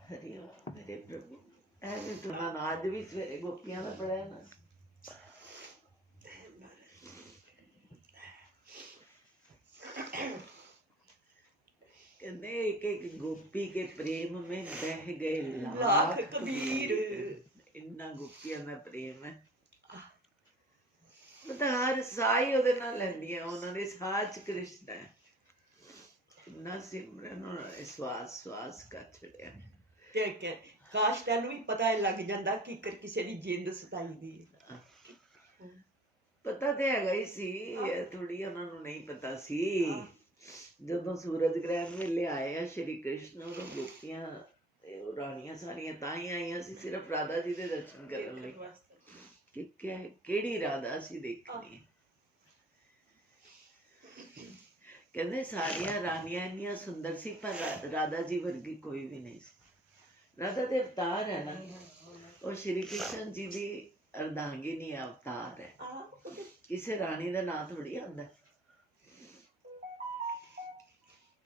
हरि ओम मेरे प्रभु। ऐसे तो आज भी सवेरे गोपियां का पढ़ा है ना, कहते एक एक गोपी के प्रेम में बह गए लाख कबीर। इन्ना गोपियां ਦਾ प्रेम है, पता हर साई ਉਹਦੇ ਨਾਲ ਲੈਂਦੀ ਹੈ, ਉਹਨਾਂ ਦੇ ਸਾਹ ਚ ਕ੍ਰਿਸ਼ਨ ਹੈ, ਇੰਨਾ ਸਿਮਰਨ ਉਹਨਾਂ ਨੇ ਸਵਾਸ ਸਵਾਸ ਕਰ ਛੜਿਆ। ਕਿ ਕਾਸ਼ ਤੈਨੂੰ ਵੀ ਪਤਾ ਲੱਗ ਜਾਂਦਾ ਕਿ ਕਿਸੇ ਦੀ ਜਿੰਦ ਸਤਾਈ ਦੀ ਹੈ। ਪਤਾ ਤੇ ਹੈਗਾ ਹੀ ਸੀ, ਥੋੜੀ ਉਹਨਾਂ ਨੂੰ ਨਹੀਂ ਪਤਾ ਸੀ। ਜਦੋਂ ਸੂਰਜ ਗ੍ਰਹਿਣ ਵੇਲੇ ਆਏ ਆ ਸ਼੍ਰੀ ਕ੍ਰਿਸ਼ਨ, ਉਦੋਂ ਗੋਪੀਆਂ ਤੇ ਉਹ ਰਾਣੀਆਂ ਸਾਰੀਆਂ ਤਾਂ ਹੀ ਆਈਆਂ ਸੀ ਸਿਰਫ ਰਾਧਾ ਜੀ ਦੇ ਦਰਸ਼ਨ ਕਰਨ ਲਈ, ਕਿ ਕਿਹੜੀ ਰਾਧਾ ਅਸੀਂ ਦੇਖਣੀ ਹੈ। ਕਹਿੰਦੇ ਸਾਰੀਆਂ ਰਾਣੀਆਂ ਇੰਨੀਆਂ ਸੁੰਦਰ ਸੀ ਪਰ ਰਾਧਾ ਜੀ ਵਰਗੀ ਕੋਈ ਵੀ ਨਹੀਂ ਸੀ। ਰਾਧਾ ਦੇ ਅਵਤਾਰ ਹੈ ਨਾ, ਉਹ ਸ਼੍ਰੀ ਕ੍ਰਿਸ਼ਨ ਜੀ ਦੀ ਅਰਧਾਂਗਿਨੀ ਅਵਤਾਰ ਹੈ, ਕਿਸੇ ਰਾਣੀ ਦਾ ਨਾਂ ਥੋੜੀ ਆਉਂਦਾ।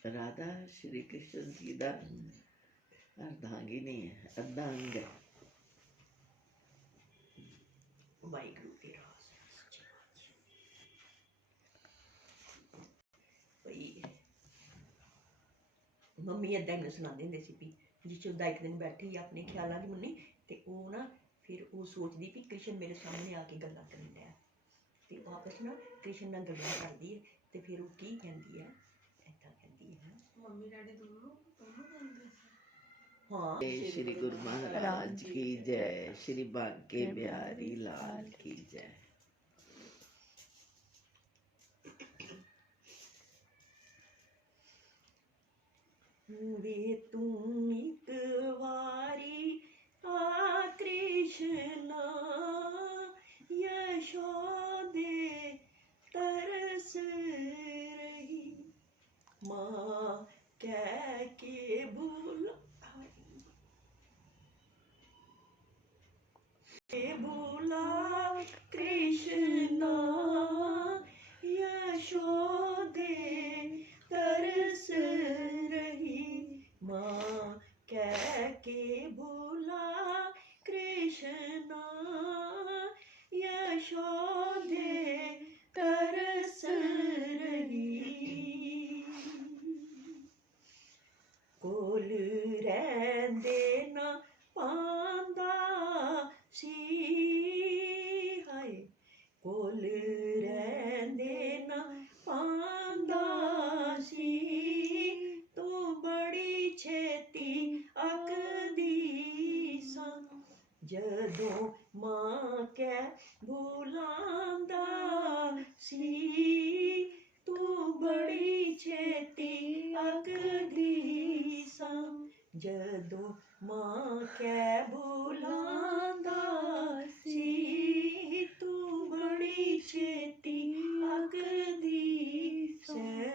राधा श्री कृष्ण जी का अर्धांगिनी है, अर्धांग है। वाहिगुरु के रास भाई मम्मी इदा ही सुनाते होंगे सी भी जिसदा एक दिन बैठी अपने ख्यालों की मुन्नी ते वो ना फिर वो सोचती भी कृष्ण मेरे सामने आके गल्लां करन डया ते आपस ना कृष्ण नाल गल्लां करदी है ते फिर वो की कहंदी है, ऐसा कहंदी है मम्मी डैडी दोनों कहंदे सी। हाँ। श्री गुरु महाराज की जय, श्री बांके बिहारी लाल की जय। वे तू एक वारी आ कृष्णा यशोदे तरस रही, माँ कह के भूला कृष्णा यशोदे तरस रही, माँ कह के भूला कृष्णा यशोदे तरस रही, कोल रहंदे ना पांदा सी, हाय कोल रहंदे ना पांदा सी, तू बड़ी छेती अकदी सा, जदों मां कै भुलांदा सी, तू बड़ी छेती अकदी सा, जदों मां कै भुलांदा सी, तू बड़ी छेती अकदी सै,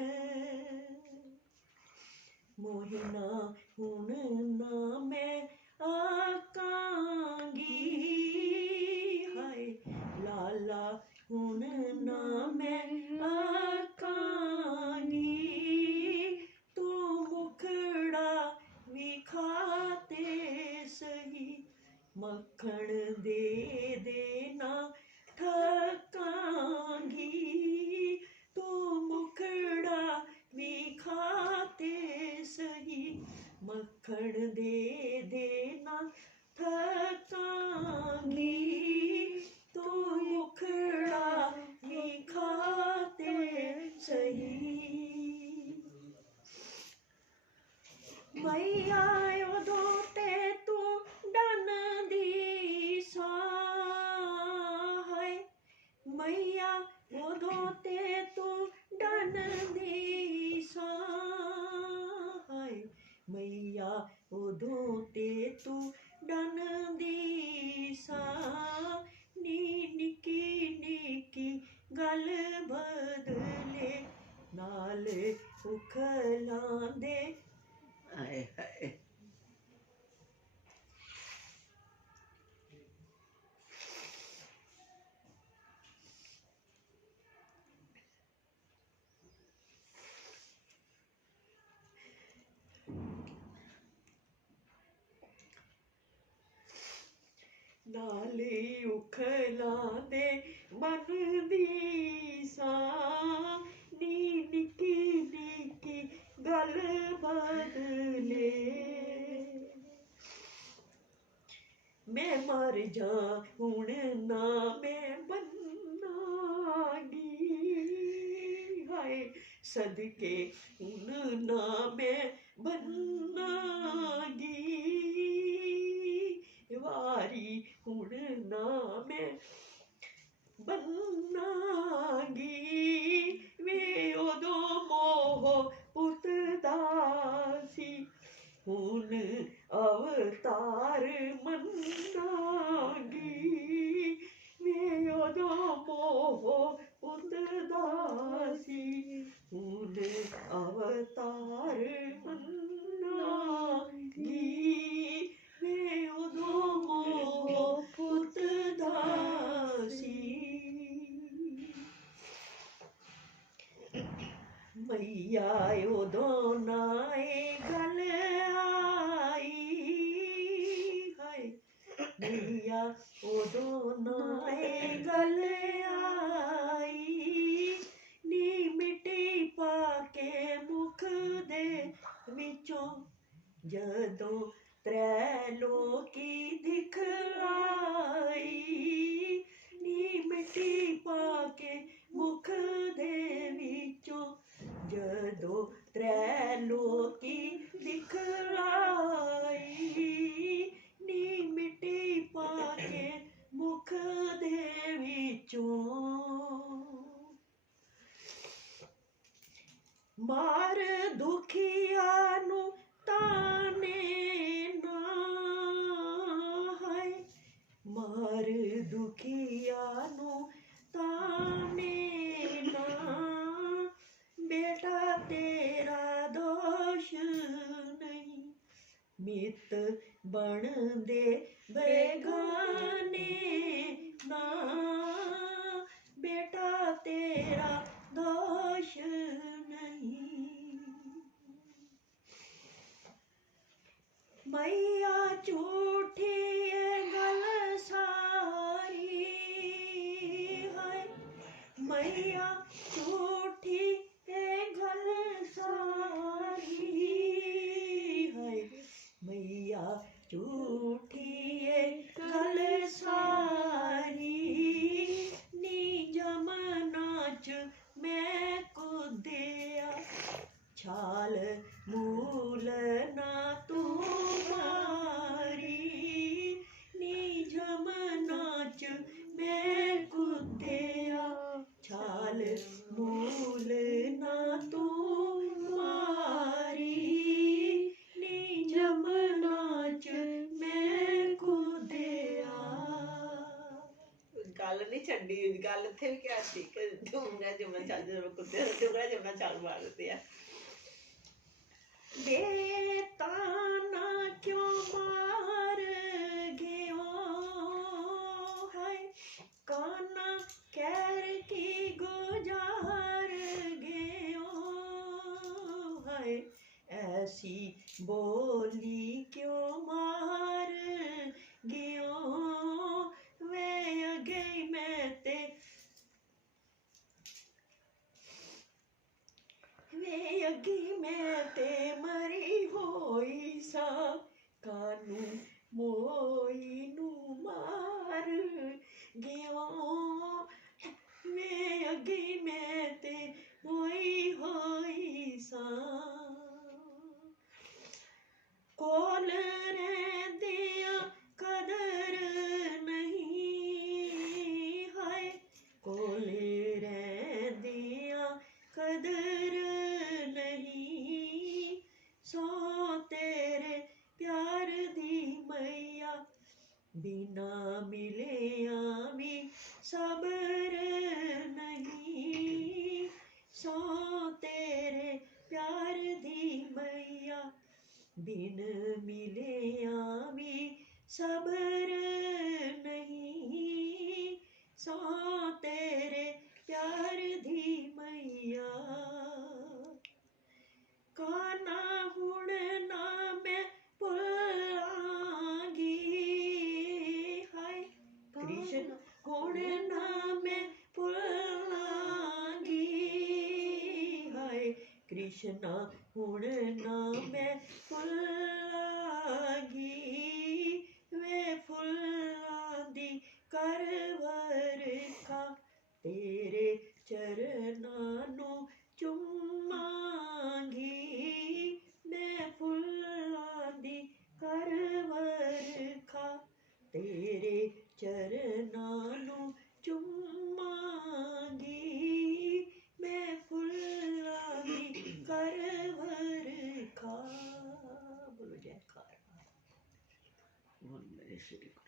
मोहिना हुण ना मैं आकांगी, हाय लाला हुण ना मैं आकांगी, तू मुखड़ा विखाते सही, मक्खन दे देना थकांगी, तू मुखड़ा भी खाते सही, मक्खन दे देना थकांगी, तू मुखड़ा भी खाते सही। मैया उदों ते तू डन दी सां, मैया उदों ते तू डन दी सां, मैया उदों ते तू डन दी सां, नी निकी निकी गल बदले नाल उखलां दे। हाय हाय नाले उखलां दे मन दी सां, नी निकी निकी गल बदले। मैं मर जा हुण ना मैं बन्नागी, हाय सदके हुण ना मैं बन्नागी, वारी हुण ना मैं बन्नागी, वे उदों मोह पुत दासी, हुण अवतार मन्नागी, वे उदों मोह पुत दासी, हुण अवतार मन्नागी, वे उदों मोह पुत दासी। मैया उदों नाए गल आई, हाय मैया उदों नाए गल आई, नी मिट्टी पाके मुख दे विचों जदों त्रै लोकी दिखलाई, नी मिट्टी पाके मुख दे विचों जदों त्रै लोकी दिखलाई, नी मिट्टी पाके मुख दे विचों। मार दुखिया नू ताने ना, हाय मार दुखिया नू ताने ना, बेटा तेरा दोष नहीं, मित बन दे बेगाने ना, बेटा तेरा दोष नहीं। मैया झूठी गल सारी, हाय मैया झूठी गल सारी, हाय मैया झूठी गल सारी, नी जमना च मैं कुदिया, छाल मूल ना तू मारी, नी जमना च मैं कुदिया, छाल मूल ना तू मारी, नी जमना च मैं कुदिया। गल नहीं छड़ी, गल इत्थे भी क्या सी कि डोगरा जमुना चल जब कुत्ते डोगरा जमुना चाल मार देते हैं। बेताना क्यों मार गयो, हाय काना कैर की गुजार गयो, हाय ऐसी बोली क्यों मार गयो, ਮੋਈ ਨੂੰ ਮਾਰ ਗਿਆ ਵੇ ਅੱਗੇ ਮੈਂ ਤੇ ਹੋਈ ਹੋਈ ਸਾਂ ਕੋਲ ਰਹਿੰਦਿਆਂ ਕਦਰ ਨਹੀਂ ਹਾਏ ਕੋਲ ਰਹਿੰਦਿਆਂ ਕਦਰ ਨਹੀਂ ਸੋ ਤੇਰੇ ਪਿਆਰ ਦੀ ਮਈਆ ਬਿਨਾ ਮਿਲਿਆ ਵੀ ਸਬਰ ਨਹੀਂ ਸੋ ਤੇਰੇ ਪਿਆਰ ਦੀ ਮਈਆ ਬਿਨ ਮਿਲਿਆ ਵੀ ਸਬਰ ਨਹੀਂ ਸੋ ਤੇਰੇ ਪਿਆਰ ਦੀ ਮਈਆ ਕਾਨਾ ਹੁਣ ਨਾ ਮੈਂ ਭੁੱਲਾਂਗੀ ਹਾਏ ਕ੍ਰਿਸ਼ਨ ਹੁਣ ਨਾ ਮੈਂ ਭੁੱਲਾਂਗੀ ਹਾਏ ਕ੍ਰਿਸ਼ਨਾ ਹੁਣ ਨਾ ਮੈਂ ਭੁੱਲਾਂਗੀ ਵੇ ਫੁੱਲਾਂ ਦੀ ਕਰ ਵਰਖਾ ਤੇਰੇ ਚਰਨਾਂ ਨੂੰ ਚੁੰਮਾਂਗੀ ਮੈਂ ਫੁੱਲਾਂ ਦੀ ਕਰ ਵਰਖਾ ਤੇਰੇ ਚਰਨਾਂ ਨੂੰ ਚੁੰਮਾਂਗੀ ਮੈਂ ਫੁੱਲਾਂ ਦੀ ਕਰ ਵਰਖਾ ਬੋਲੋ ਜੈਕਾਰ ਹੁਣ ਮੇਰੇ ਸ਼੍ਰੀ ਗੁਰੂ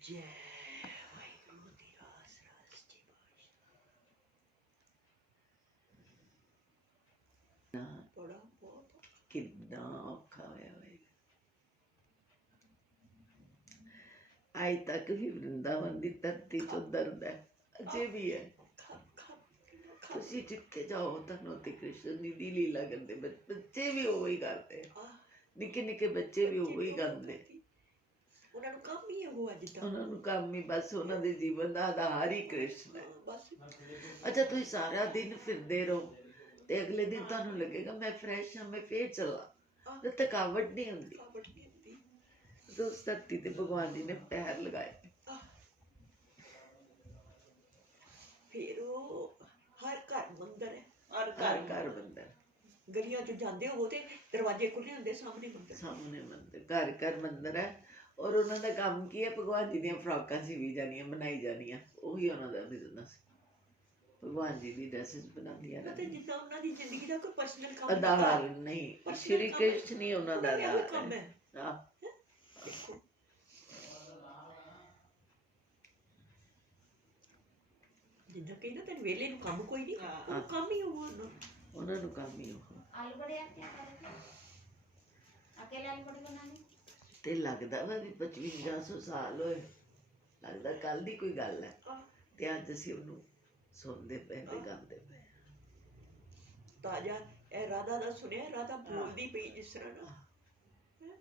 ਜੈ ਵਾਹਿਗੁਰੂ ਦੀ ਰਾਸ ਰਾਸ ਜੀ ਬੜਾ ਬਹੁਤ ਕਿੰਨਾ ਔਖਾ ਹੋਇਆ ਹੋਏਗਾ ਅੱਜ ਤੱਕ ਵੀ ਵਰਿੰਦਾਵਨ ਦੀ ਧਰਤੀ ਤੋਂ ਦਰਦ ਹੈ ਅਜੇ ਵੀ ਹੈ ਤੁਸੀਂ ਜਿੱਥੇ ਜਾਓ ਤੁਹਾਨੂੰ ਉੱਥੇ ਕ੍ਰਿਸ਼ਨ ਜੀ ਦੀ ਲੀਲਾ ਕਰਦੇ ਬੱਚੇ ਵੀ ਉਹੀ ਕਰਦੇ ਨਿੱਕੇ ਨਿੱਕੇ ਬੱਚੇ ਵੀ ਉਹੀ ਗਾਉਂਦੇ ਉਹਨਾਂ ਨੂੰ ਕੰਮ ਹੀ ਉਹ ਅੱਜ ਦਾ ਉਹਨਾਂ ਨੂੰ ਕੰਮ ਹੀ ਬਸ ਉਹਨਾਂ ਦੇ ਜੀਵਨ ਦਾ ਆਧਾਰ ਹੀ ਕ੍ਰਿਸ਼ਨ ਹੈ ਬਸ ਅੱਛਾ ਤੁਸੀਂ ਸਾਰਾ ਦਿਨ ਫਿਰਦੇ ਰਹੋ ਤੇ ਅਗਲੇ ਦਿਨ ਤੁਹਾਨੂੰ ਲੱਗੇਗਾ ਮੈਂ ਫਰੈਸ਼ ਹਾਂ ਮੈਂ ਫੇਰ ਚੱਲਾਂ ਤੇ ਥਕਾਵਟ ਨਹੀਂ ਹੁੰਦੀ ਕਾਵਟ ਨਹੀਂ ਹੁੰਦੀ ਉਸ ਧਰਤੀ ਤੇ ਭਗਵਾਨ ਜੀ ਨੇ ਪੈਰ ਲਗਾਏ ਫਿਰ ਉਹ ਹਰ ਘਰ ਮੰਦਰ ਹੈ ਹਰ ਘਰ ਘਰ ਘਰ ਮੰਦਰ ਗਲੀਆਂ 'ਚ ਜਾਂਦੇ ਹੋ ਤੇ ਦਰਵਾਜ਼ੇ ਖੁੱਲੇ ਹੁੰਦੇ ਸਾਹਮਣੇ ਮੰਦਰ ਸਾਹਮਣੇ ਮੰਦਰ ਘਰ ਘਰ ਮੰਦਰ ਹੈ ਔਰ ਉਹਨਾਂ ਦਾ ਕੰਮ ਕੀ ਹੈ ਭਗਵਾਨ ਜੀ ਦੀਆਂ ਫਰਾਕਾਂ ਸਿਵੀ ਜਾਣੀਆਂ ਬਣਾਈ ਜਾਣੀਆਂ ਉਹੀ ਉਹਨਾਂ ਦਾ ਬਿਜ਼ਨਸ ਭਗਵਾਨ ਜੀ ਦੀ ਡਰੈਸਿਸ ਬਣਾਉਂਦੀਆਂ ਤੇ ਰਹਿੰਦੀਆਂ ਜਿੱਦਾਂ ਉਹਨਾਂ ਦੀ ਜ਼ਿੰਦਗੀ ਦਾ ਕੋਈ ਪਰਸਨਲ ਕੰਮ ਆਧਾਰ ਨਹੀਂ Personal ਸ਼੍ਰੀ ਕੰਮ ਕ੍ਰਿਸ਼ਨ ਹੀ ਉਹਨਾਂ ਦਾ ਉਹਦਾ ਵੀ ਆਧਾਰ ਕੰਮ ਹੈ ਹੈ ਹਾਂ ਦੇਖੋ ਜਿੱਦਾਂ ਕਹੀ ਨਾ ਤੈਨੂੰ ਵੇਲੇ ਨੂੰ ਕੰਮ ਕੋਈ ਨਹੀਂ ਉਹ ਕੰਮ ਹੀ ਉਹ ਉਹਨਾਂ ਨੂੰ ਕੰਮ ਹੀ ਉਹ आलू बड़े आप क्या कर रहे थे अकेले आलू बड़े बनाने ਤੇ ਲੱਗਦਾ ਵਾ ਵੀ 5500 ਸਾਲ ਹੋਏ ਲੱਗਦਾ ਕੱਲ ਦੀ ਕੋਈ ਗੱਲ ਹੈ ਤੇ ਅੱਜ ਅਸੀਂ ਉਹਨੂੰ ਸੁਣਦੇ ਪਏ ਤੇ ਗਾਉਂਦੇ ਪਏ ਤਾਜ਼ਾ ਇਹ ਰਾਧਾ ਦਾ ਸੁਣਿਆ ਰਾਧਾ ਬੋਲਦੀ ਪਈ ਜਿਸ ਤਰ੍ਹਾਂ ਨਾ ਹੈਂ?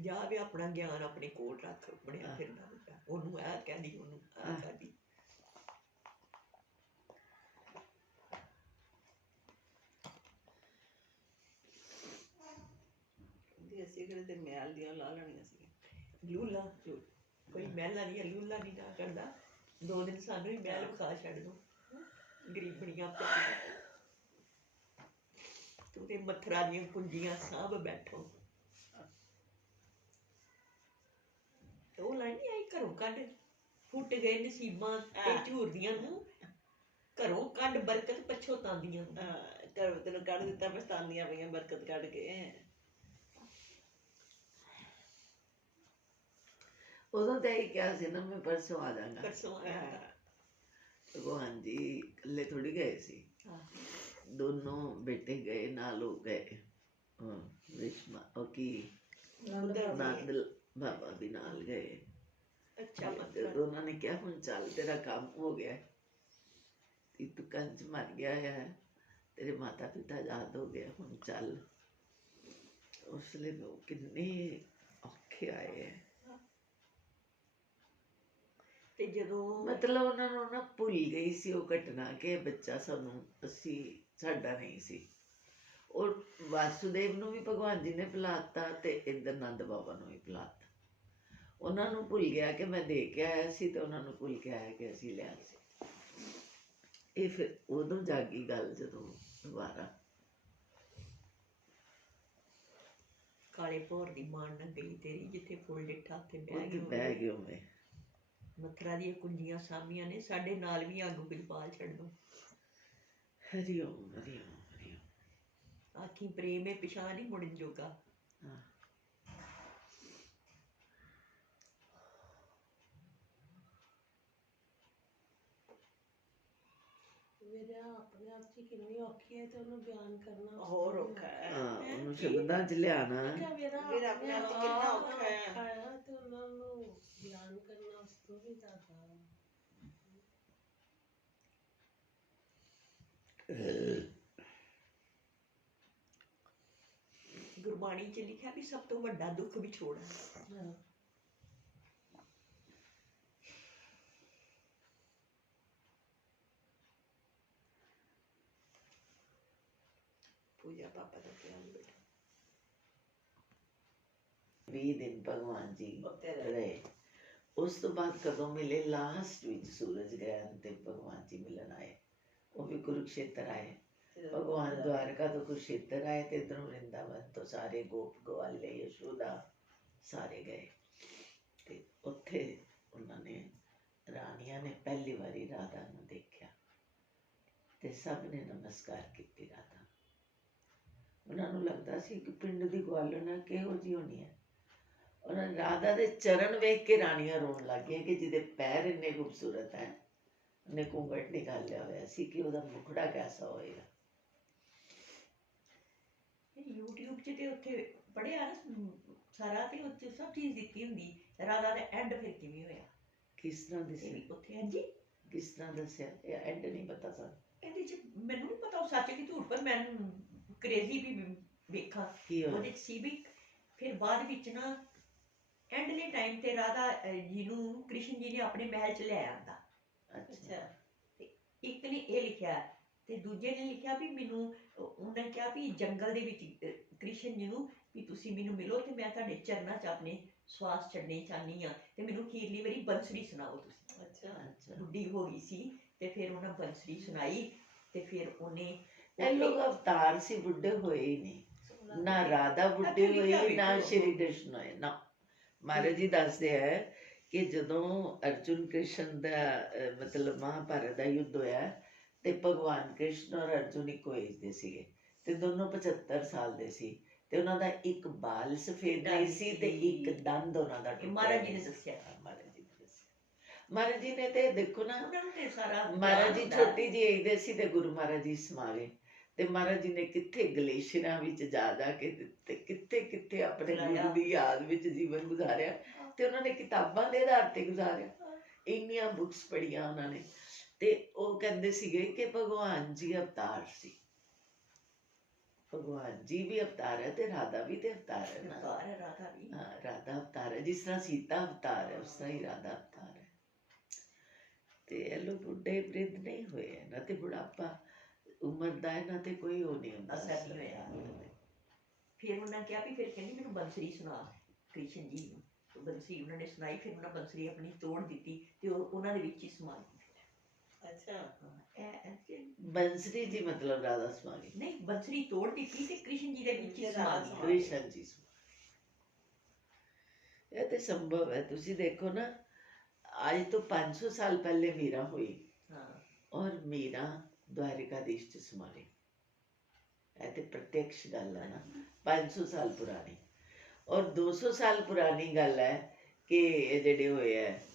ਜਾ ਵੀ ਆਪਣਾ ਗਿਆਨ ਆਪਣੇ ਕੋਲ ਰੱਖ ਬਣਿਆ ਫਿਰਦਾ ਬੱਚਾ ਉਹਨੂੰ ਇਹ ਕਹਿੰਦੀ ਉਹਨੂੰ ਇਹ ਕਹਿੰਦੀ ਦੀ ਅਸੀਂ ਕਿਹੜੇ ਤੇ ਮੈਲ ਦੀਆਂ ਲਾ ਲੈਣੀਆਂ ਸੀ ਲੂਲਾ ਕੋਈ ਮਹਿਲਾ ਨਹੀਂ ਲੂਲਾ ਨਹੀਂ ਨਾ ਕਰਦਾ 2 ਦਿਨ ਸਾਨੂੰ ਹੀ ਮਹਿਲ ਵਿਖਾ ਛੱਡ ਦੋ ਗਰੀਬਣੀਆਂ ਤੂੰ ਤੇ ਮੱਥਰਾ ਦੀਆਂ ਕੁੰਜੀਆਂ ਸਾਂਭ ਬੈਠੋ ਤੇ ਉਹ ਲਾਈ ਨਹੀਂ ਆਈ ਘਰੋਂ ਕੱਢ ਫੁੱਟ ਗਏ ਨਸੀਬਾਂ ਤੇ ਝੂਰਦੀਆਂ ਨੂੰ ਘਰੋਂ ਕੱਢ ਬਰਕਤ ਪਛੋਤਾਂਦੀਆਂ ਨੂੰ। ਘਰ ਤੈਨੂੰ ਕੱਢ ਦਿੱਤਾ ਪਛਤਾਨੀਆਂ ਪਈਆਂ ਬਰਕਤ ਕੱਢ ਕੇ ਉਦੋਂ ਤਾਂ ਇਹ ਕਿਹਾ ਸੀ ਨਾ ਮੈਂ ਪਰਸੋਂ ਆ ਜਾਵਾਂਗਾ ਪਰਸੋਂ ਆਇਆ ਭਗਵਾਨ ਜੀ ਇਕੱਲੇ ਥੋੜੀ ਗਏ ਸੀ ਦੋਨੋਂ ਬੇਟੇ ਗਏ ਨਾਲ ਹੋ ਗਏ ਵਿਸ਼ਮਾ ਉਹ ਕੀ ਨੰਦ ਬਾਬਾ ਵੀ ਨਾਲ ਗਏ ਅੱਛਾ ਜਦੋਂ ਉਹਨਾਂ ਨੇ ਕਿਹਾ ਹੁਣ ਚੱਲ ਤੇਰਾ ਕੰਮ ਹੋ ਗਿਆ ਤੇ ਤੂੰ ਕੰਚ ਮਰ ਗਿਆ ਹੈ ਤੇਰੇ ਮਾਤਾ ਪਿਤਾ ਆਜ਼ਾਦ ਹੋ ਗਏ ਹੁਣ ਚੱਲ ਉਸ ਲਈ ਉਹ ਕਿੰਨੇ ਔਖੇ ਆਏ ਹੈ ਤੇ ਜਦੋਂ ਮਤਲਬ ਉਹਨਾਂ ਨੂੰ ਨਾ ਭੁੱਲ ਗਈ ਸੀ ਉਹ ਘਟਨਾ ਕਿ ਬੱਚਾ ਸਾਨੂੰ ਅਸੀਂ ਸਾਡਾ ਨਹੀਂ ਸੀ ਉਹ ਵਾਸੁਦੇਵ ਨੂੰ ਵੀ ਭਗਵਾਨ ਜੀ ਨੇ ਪਿਲਾਤਾ ਤੇ ਇੱਧਰ ਨੰਦ ਬਾਬਾ ਨੂੰ ਵੀ ਪਿਲਾਤਾ। ਉਹਨਾਂ ਨੂੰ ਭੁੱਲ ਗਿਆ ਕਿ ਮੈਂ ਦੇ ਕੇ ਆਇਆ ਸੀ, ਤੇ ਉਹਨਾਂ ਨੂੰ ਭੁੱਲ ਕੇ ਆਇਆ ਕਿ ਅਸੀਂ ਲਿਆ ਸੀ। ਇਹ ਫਿਰ ਉਦੋਂ ਜਾਗੀ ਗੱਲ ਜਦੋਂ ਦੁਬਾਰਾ ਕਾਲੇ ਭੌਰ ਦੀ ਮਾਣ ਨਾ ਗਈ ਤੇਰੀ, ਜਿੱਥੇ ਫੁੱਲ ਡਿੱਠਾ ਉੱਥੇ ਬਹਿ ਉੱਥੇ ਗਈ ਬਹਿ ਗਏ ਹੋਵੇ। ਮਥੁਰਾ ਦੀਆਂ ਕੁੰਜੀਆਂ ਸਾਮੀਆਂ ਨੇ, ਸਾਡੇ ਨਾਲ ਵੀ ਅੱਗ ਬਿਲਪਾਲ ਛੱਡ ਦੋ। ਹਰੀ ਓਮ ਹਰੀ ਓਮ ਹਰੀ ਓਮ। ਆਖੀ ਪ੍ਰੇਮ ਹੈ ਪਿਛਾਂ ਨਹੀਂ ਮੁੜਨ ਜੋਗਾ। ਹਾਂ। ਮੇਰੇ ਆਪਣੇ ਆਪ 'ਚ ਕਿੰਨੀ ਔਖੀ ਹੈ ਤੇ ਉਹਨੂੰ ਬਿਆਨ ਕਰਨਾ ਉਸ ਹੋਰ ਤੋਂ ਵੀ ਔਖਾ ਹੈ। ਹਾਂ, ਉਹਨੂੰ ਸ਼ਬਦਾਂ 'ਚ ਲਿਆਣਾ। ਮੈਂ ਕਿਹਾ ਮੇਰਾ ਵੀਰ ਆਪਣੇ ਆਪ 'ਚ ਕਿੰਨਾ ਔਖਾ ਹੈ। ਔਖਾ ਹੈ ਤੇ ਉਹਨਾਂ ਨੂੰ ਬਿਆਨ ਕਰਨਾ ਉਸ ਤੋਂ ਵੀ ਜ਼ਿਆਦਾ। ਗੁਰਬਾਣੀ 'ਚ ਲਿਖਿਆ ਵੀ ਸਭ ਤੋਂ ਵੱਡਾ ਦੁੱਖ ਵਿਛੋੜਾ। ਹਾਂ। ਪੂਜਾ ਪਾਪਾ ਦਾ ਧਿਆਨ ਬੇਟਾ 20 ਦਿਨ ਭਗਵਾਨ ਜੀ ਉੱਤੇ ਰਹੇ। ਰਹੇ। ਉਸ ਤੋਂ ਬਾਅਦ ਕਦੋਂ ਮਿਲੇ? ਲਾਸਟ ਵਿੱਚ ਸੂਰਜ ਗ੍ਰਹਿਣ ਤੇ ਭਗਵਾਨ ਜੀ ਮਿਲਣ ਆਏ। ਉਹ ਵੀ ਕੁਰੂਕਸ਼ੇਤਰ ਆਏ। ਭਗਵਾਨ द्वारका ਤੋਂ ਕੁਰੂਕਸ਼ੇਤਰ ਆਏ ਤੇ ਇੱਧਰੋਂ ਵਰਿੰਦਾਵਨ ਤੋਂ ਸਾਰੇ ਗੋਪ ਗਵਾਲੇ ਯਸ਼ੋਦਾ ਸਾਰੇ ਗਏ। ਤੇ ਉੱਥੇ ਉਹਨਾਂ ਨੇ ਰਾਣੀਆਂ ਨੇ ਪਹਿਲੀ ਵਾਰੀ ਰਾਧਾ ਨੂੰ ਦੇਖਿਆ ਤੇ ਸਭ ਨੇ ਨਮਸਕਾਰ ਕੀਤੀ ਰਾਧਾ। ਉਹਨਾਂ ਨੂੰ ਲੱਗਦਾ ਸੀ ਕਿ ਪਿੰਡ ਦੀ ਗਵਾਲਣਾ ਕਿਹੋ ਜਿਹੀ ਹੋਣੀ ਹੈ। ਉਹਨਾਂ ਨੇ ਰਾਧਾ ਦੇ ਚਰਨ ਵੇਖ ਕੇ ਰਾਣੀਆਂ ਰੋਣ ਲੱਗ ਗਈਆਂ ਕਿ ਜਿਹਦੇ ਪੈਰ ਇੰਨੇ ਖੂਬਸੂਰਤ ਹੈ। ਉਹਨੇ ਘੂੰਘਟ ਨਿਕਾਲਿਆ ਹੋਇਆ ਸੀ ਕਿ ਉਹਦਾ ਮੁਖੜਾ ਕੈਸਾ ਹੋਏਗਾ। YouTube 'ਚ ਤੇ ਉੱਥੇ ਪੜਿਆ ਨਾ ਸਾਰਾ, ਤੇ ਉੱਥੇ ਸਭ ਚੀਜ਼ ਦਿੱਤੀ ਹੁੰਦੀ। ਰਾਧਾ ਦਾ ਐਂਡ ਫਿਰ ਕਿਵੇਂ ਹੋਇਆ, ਕਿਸ ਤਰ੍ਹਾਂ ਇਹ ਦੱਸਿਆ? ਵੀ ਉੱਥੇ ਹਾਂਜੀ ਕਿਸ ਤਰ੍ਹਾਂ ਦੱਸਿਆ? ਇਹ ਐਂਡ ਨਹੀਂ ਪਤਾ ਸਾਨੂੰ। ਇਹਦੇ 'ਚ ਮੈਨੂੰ ਨਹੀਂ ਪਤਾ ਉਹ ਸੱਚ ਕਿ ਝੂਠ, ਪਰ ਮੈਨੂੰ ਕਰੇਜ਼ੀ ਵੀ ਵੇਖਾਂ ਕੀ ਹੋਇਆ? ਉਹਦੇ 'ਚ ਸੀ ਵੀ ਫਿਰ ਬਾਅਦ ਵਿੱਚ ਨਾ ਐਂਡਲੇ ਟਾਈਮ ਤੇ ਰਾਧਾ ਜੀ ਨੂੰ ਕ੍ਰਿਸ਼ਨ ਜੀ ਨੇ ਆਪਣੇ ਮਹਿਲ 'ਚ ਲੈ ਆਂਦਾ। ਅੱਛਾ। ਤੇ ਇੱਕ ਨੇ ਇਹ ਲਿਖਿਆ ਤੇ ਦੂਜੇ ਨੇ ਲਿਖਿਆ ਵੀ ਮੈਨੂੰ ਉਹਨੇ ਕਿਹਾ ਵੀ ਜੰਗਲ ਦੇ ਵਿੱਚ ਕ੍ਰਿਸ਼ਨ ਜੀ ਨੂੰ ਵੀ ਤੁਸੀਂ ਮੈਨੂੰ ਮਿਲੋ ਤੇ ਮੈਂ ਤੁਹਾਡੇ ਚਰਨਾਂ 'ਚ ਆਪਣੇ ਸਵਾਸ ਛੱਡਣੇ ਚਾਹੁੰਦੀ ਆ, ਤੇ ਮੈਨੂੰ ਅਖੀਰਲੀ ਵਾਰੀ ਬੰਸਰੀ ਸੁਣਾਓ ਤੁਸੀਂ। ਅੱਛਾ ਅੱਛਾ। ਬੁੱਢੀ ਹੋ ਗਈ ਸੀ ਤੇ ਫਿਰ ਉਹਨਾਂ ਬੰਸਰੀ ਸੁਣਾਈ ਤੇ ਫਿਰ ਉਹਨੇ ਇਹ ਲੋਕ ਅਵਤਾਰ ਸੀ, ਬੁੱਢੇ ਹੋਏ ਹੀ ਨਹੀਂ। ਨਾ ਰਾਧਾ ਬੁੱਢੀ Actually ਕਿਆ ਹੋਈ, ਨਾ ਵੇਖੋ। ਸ਼੍ਰੀ ਕ੍ਰਿਸ਼ਨ ਹੋਏ। ਨਾ, ਮਹਾਰਾਜ ਜੀ ਦੱਸਦੇ ਹੈ ਕਿ ਜਦੋਂ ਅਰਜੁਨ ਕ੍ਰਿਸ਼ਨ ਦਾ ਮਤਲਬ ਮਹਾਭਾਰਤ ਦਾ ਯੁੱਧ ਹੋਇਆ ਤੇ ਭਗਵਾਨ ਕ੍ਰਿਸ਼ਨ ਔਰ ਅਰਜੁਨ ਇੱਕੋ ਏਜ ਦੇ ਸੀਗੇ ਤੇ ਦੋਨੋਂ 75 ਸਾਲ ਦੇ ਸੀ ਤੇ ਉਹਨਾਂ ਦਾ ਇੱਕ ਬਾਲ ਸਫੇਦ ਨਹੀਂ ਸੀ ਤੇ ਇੱਕ ਦੰਦ ਉਹਨਾਂ ਦਾ ਟੁੱਟਿਆ ਮਹਾਰਾਜ ਜੀ ਨੇ ਹੋਇਆ ਸੀ। ਦੱਸਿਆ। ਹਾਂ, ਮਹਾਰਾਜ ਜੀ ਨੇ ਦੱਸਿਆ। ਮਹਾਰਾਜ ਜੀ ਨੇ ਤੇ ਦੇਖੋ ਨਾ, ਉਹਨਾਂ ਨੂੰ ਤੇ ਸਾਰਾ ਮਹਾਰਾਜ ਜੀ ਹੁੰਦਾ। ਛੋਟੀ ਜਿਹੀ ਏਜ ਦੇ ਸੀ ਤੇ ਗੁਰੂ ਮਹਾਰਾਜ ਜੀ ਸਮਾ ਗਏ ਤੇ ਮਹਾਰਾਜ ਜੀ ਨੇ ਕਿੱਥੇ ਗਲੇਸ਼ੀਅਰਾਂ ਵਿੱਚ ਜਾ ਕੇ ਤੇ ਕਿੱਥੇ ਕਿੱਥੇ ਆਪਣੇ ਗੁਜ਼ਾਰਿਆ। ਗੁਰੂ ਦੀ ਯਾਦ ਵਿੱਚ ਜੀਵਨ ਗੁਜ਼ਾਰਿਆ ਤੇ ਉਹਨਾਂ ਨੇ ਕਿਤਾਬਾਂ ਦੇ ਆਧਾਰ ਤੇ ਗੁਜ਼ਾਰਿਆ। ਇੰਨੀਆਂ ਬੁੱਕਸ ਪੜ੍ਹੀਆਂ ਉਹਨਾਂ ਨੇ ਤੇ ਉਹ ਕਹਿੰਦੇ ਸੀਗੇ ਕਿ ਭਗਵਾਨ ਜੀ ਅਵਤਾਰ ਸੀ। ਭਗਵਾਨ ਜੀ ਵੀ ਅਵਤਾਰ ਹੈ ਤੇ ਰਾਧਾ ਵੀ ਤੇ ਅਵਤਾਰ ਹੈ ਨਾ। ਅਵਤਾਰ ਹੈ ਰਾਧਾ ਵੀ। ਹਾਂ, ਰਾਧਾ ਅਵਤਾਰ ਹੈ। ਜਿਸ ਤਰ੍ਹਾਂ ਸੀਤਾ ਅਵਤਾਰ ਹੈ ਉਸ ਤਰ੍ਹਾਂ ਹੀ ਰਾਧਾ ਅਵਤਾਰ ਹੈ। ਤੇ ਇਹ ਲੋਕ ਬੁੱਢੇ ਬ੍ਰਿਧ ਨਹੀਂ ਹੋਏ, ਇਹਨਾਂ ਤੇ ਬੁਢਾਪਾ ਉਮਰ ਦਾ ਇਹਨਾਂ ਤੇ ਕੋਈ ਉਹ ਨਹੀਂ ਹੁੰਦਾ। ਅਸਰ ਨਹੀਂ ਹੋਇਆ। ਫਿਰ ਉਹਨਾਂ ਕਿਹਾ ਵੀ ਫਿਰ ਕਹਿੰਦੀ ਮੈਨੂੰ ਬੰਸਰੀ ਸੁਣਾ ਕ੍ਰਿਸ਼ਨ ਜੀ ਨੂੰ। ਤੇ ਬੰਸਰੀ ਉਹਨਾਂ ਨੇ ਸੁਣਾਈ, ਫਿਰ ਉਹਨਾਂ ਬੰਸਰੀ ਆਪਣੀ ਤੋੜ ਦਿੱਤੀ ਤੇ ਉਹ ਉਹਨਾਂ ਦੇ ਵਿੱਚ ਹੀ ਸਮਾ ਗਈ। ਅੱਛਾ ਹਾਂ, ਇਹ ਬੰਸਰੀ ਜੀ ਮਤਲਬ ਰਾਧਾ ਸਵਾਮੀ, ਨਹੀਂ, ਬੰਸਰੀ ਤੋੜ ਦਿੱਤੀ ਤੇ ਕ੍ਰਿਸ਼ਨ ਜੀ ਦੇ ਵਿੱਚ ਹੀ ਸਮਾ ਗਈ। ਕ੍ਰਿਸ਼ਨ ਜੀ ਸਵਾਮੀ। ਇਹ ਤੇ ਸੰਭਵ ਹੈ। ਤੁਸੀਂ ਦੇਖੋ ਨਾ, ਅੱਜ ਤੋਂ 500 ਸਾਲ ਪਹਿਲੇ ਮੀਰਾ ਹੋਈ ਹਾਂ, ਔਰ ਮੀਰਾ द्वारिकाधीश ਚ ਸਮਾ ਗਈ। ਇਹ ਤੇ ਪ੍ਰਤੱਖ ਗੱਲ ਹੈ ਨਾ, 500 ਸਾਲ ਪੁਰਾਣੀ। ਔਰ 200 ਸਾਲ ਪੁਰਾਣੀ ਗੱਲ ਹੈ ਕਿ ਇਹ ਜਿਹੜੇ ਹੋਏ ਹੈ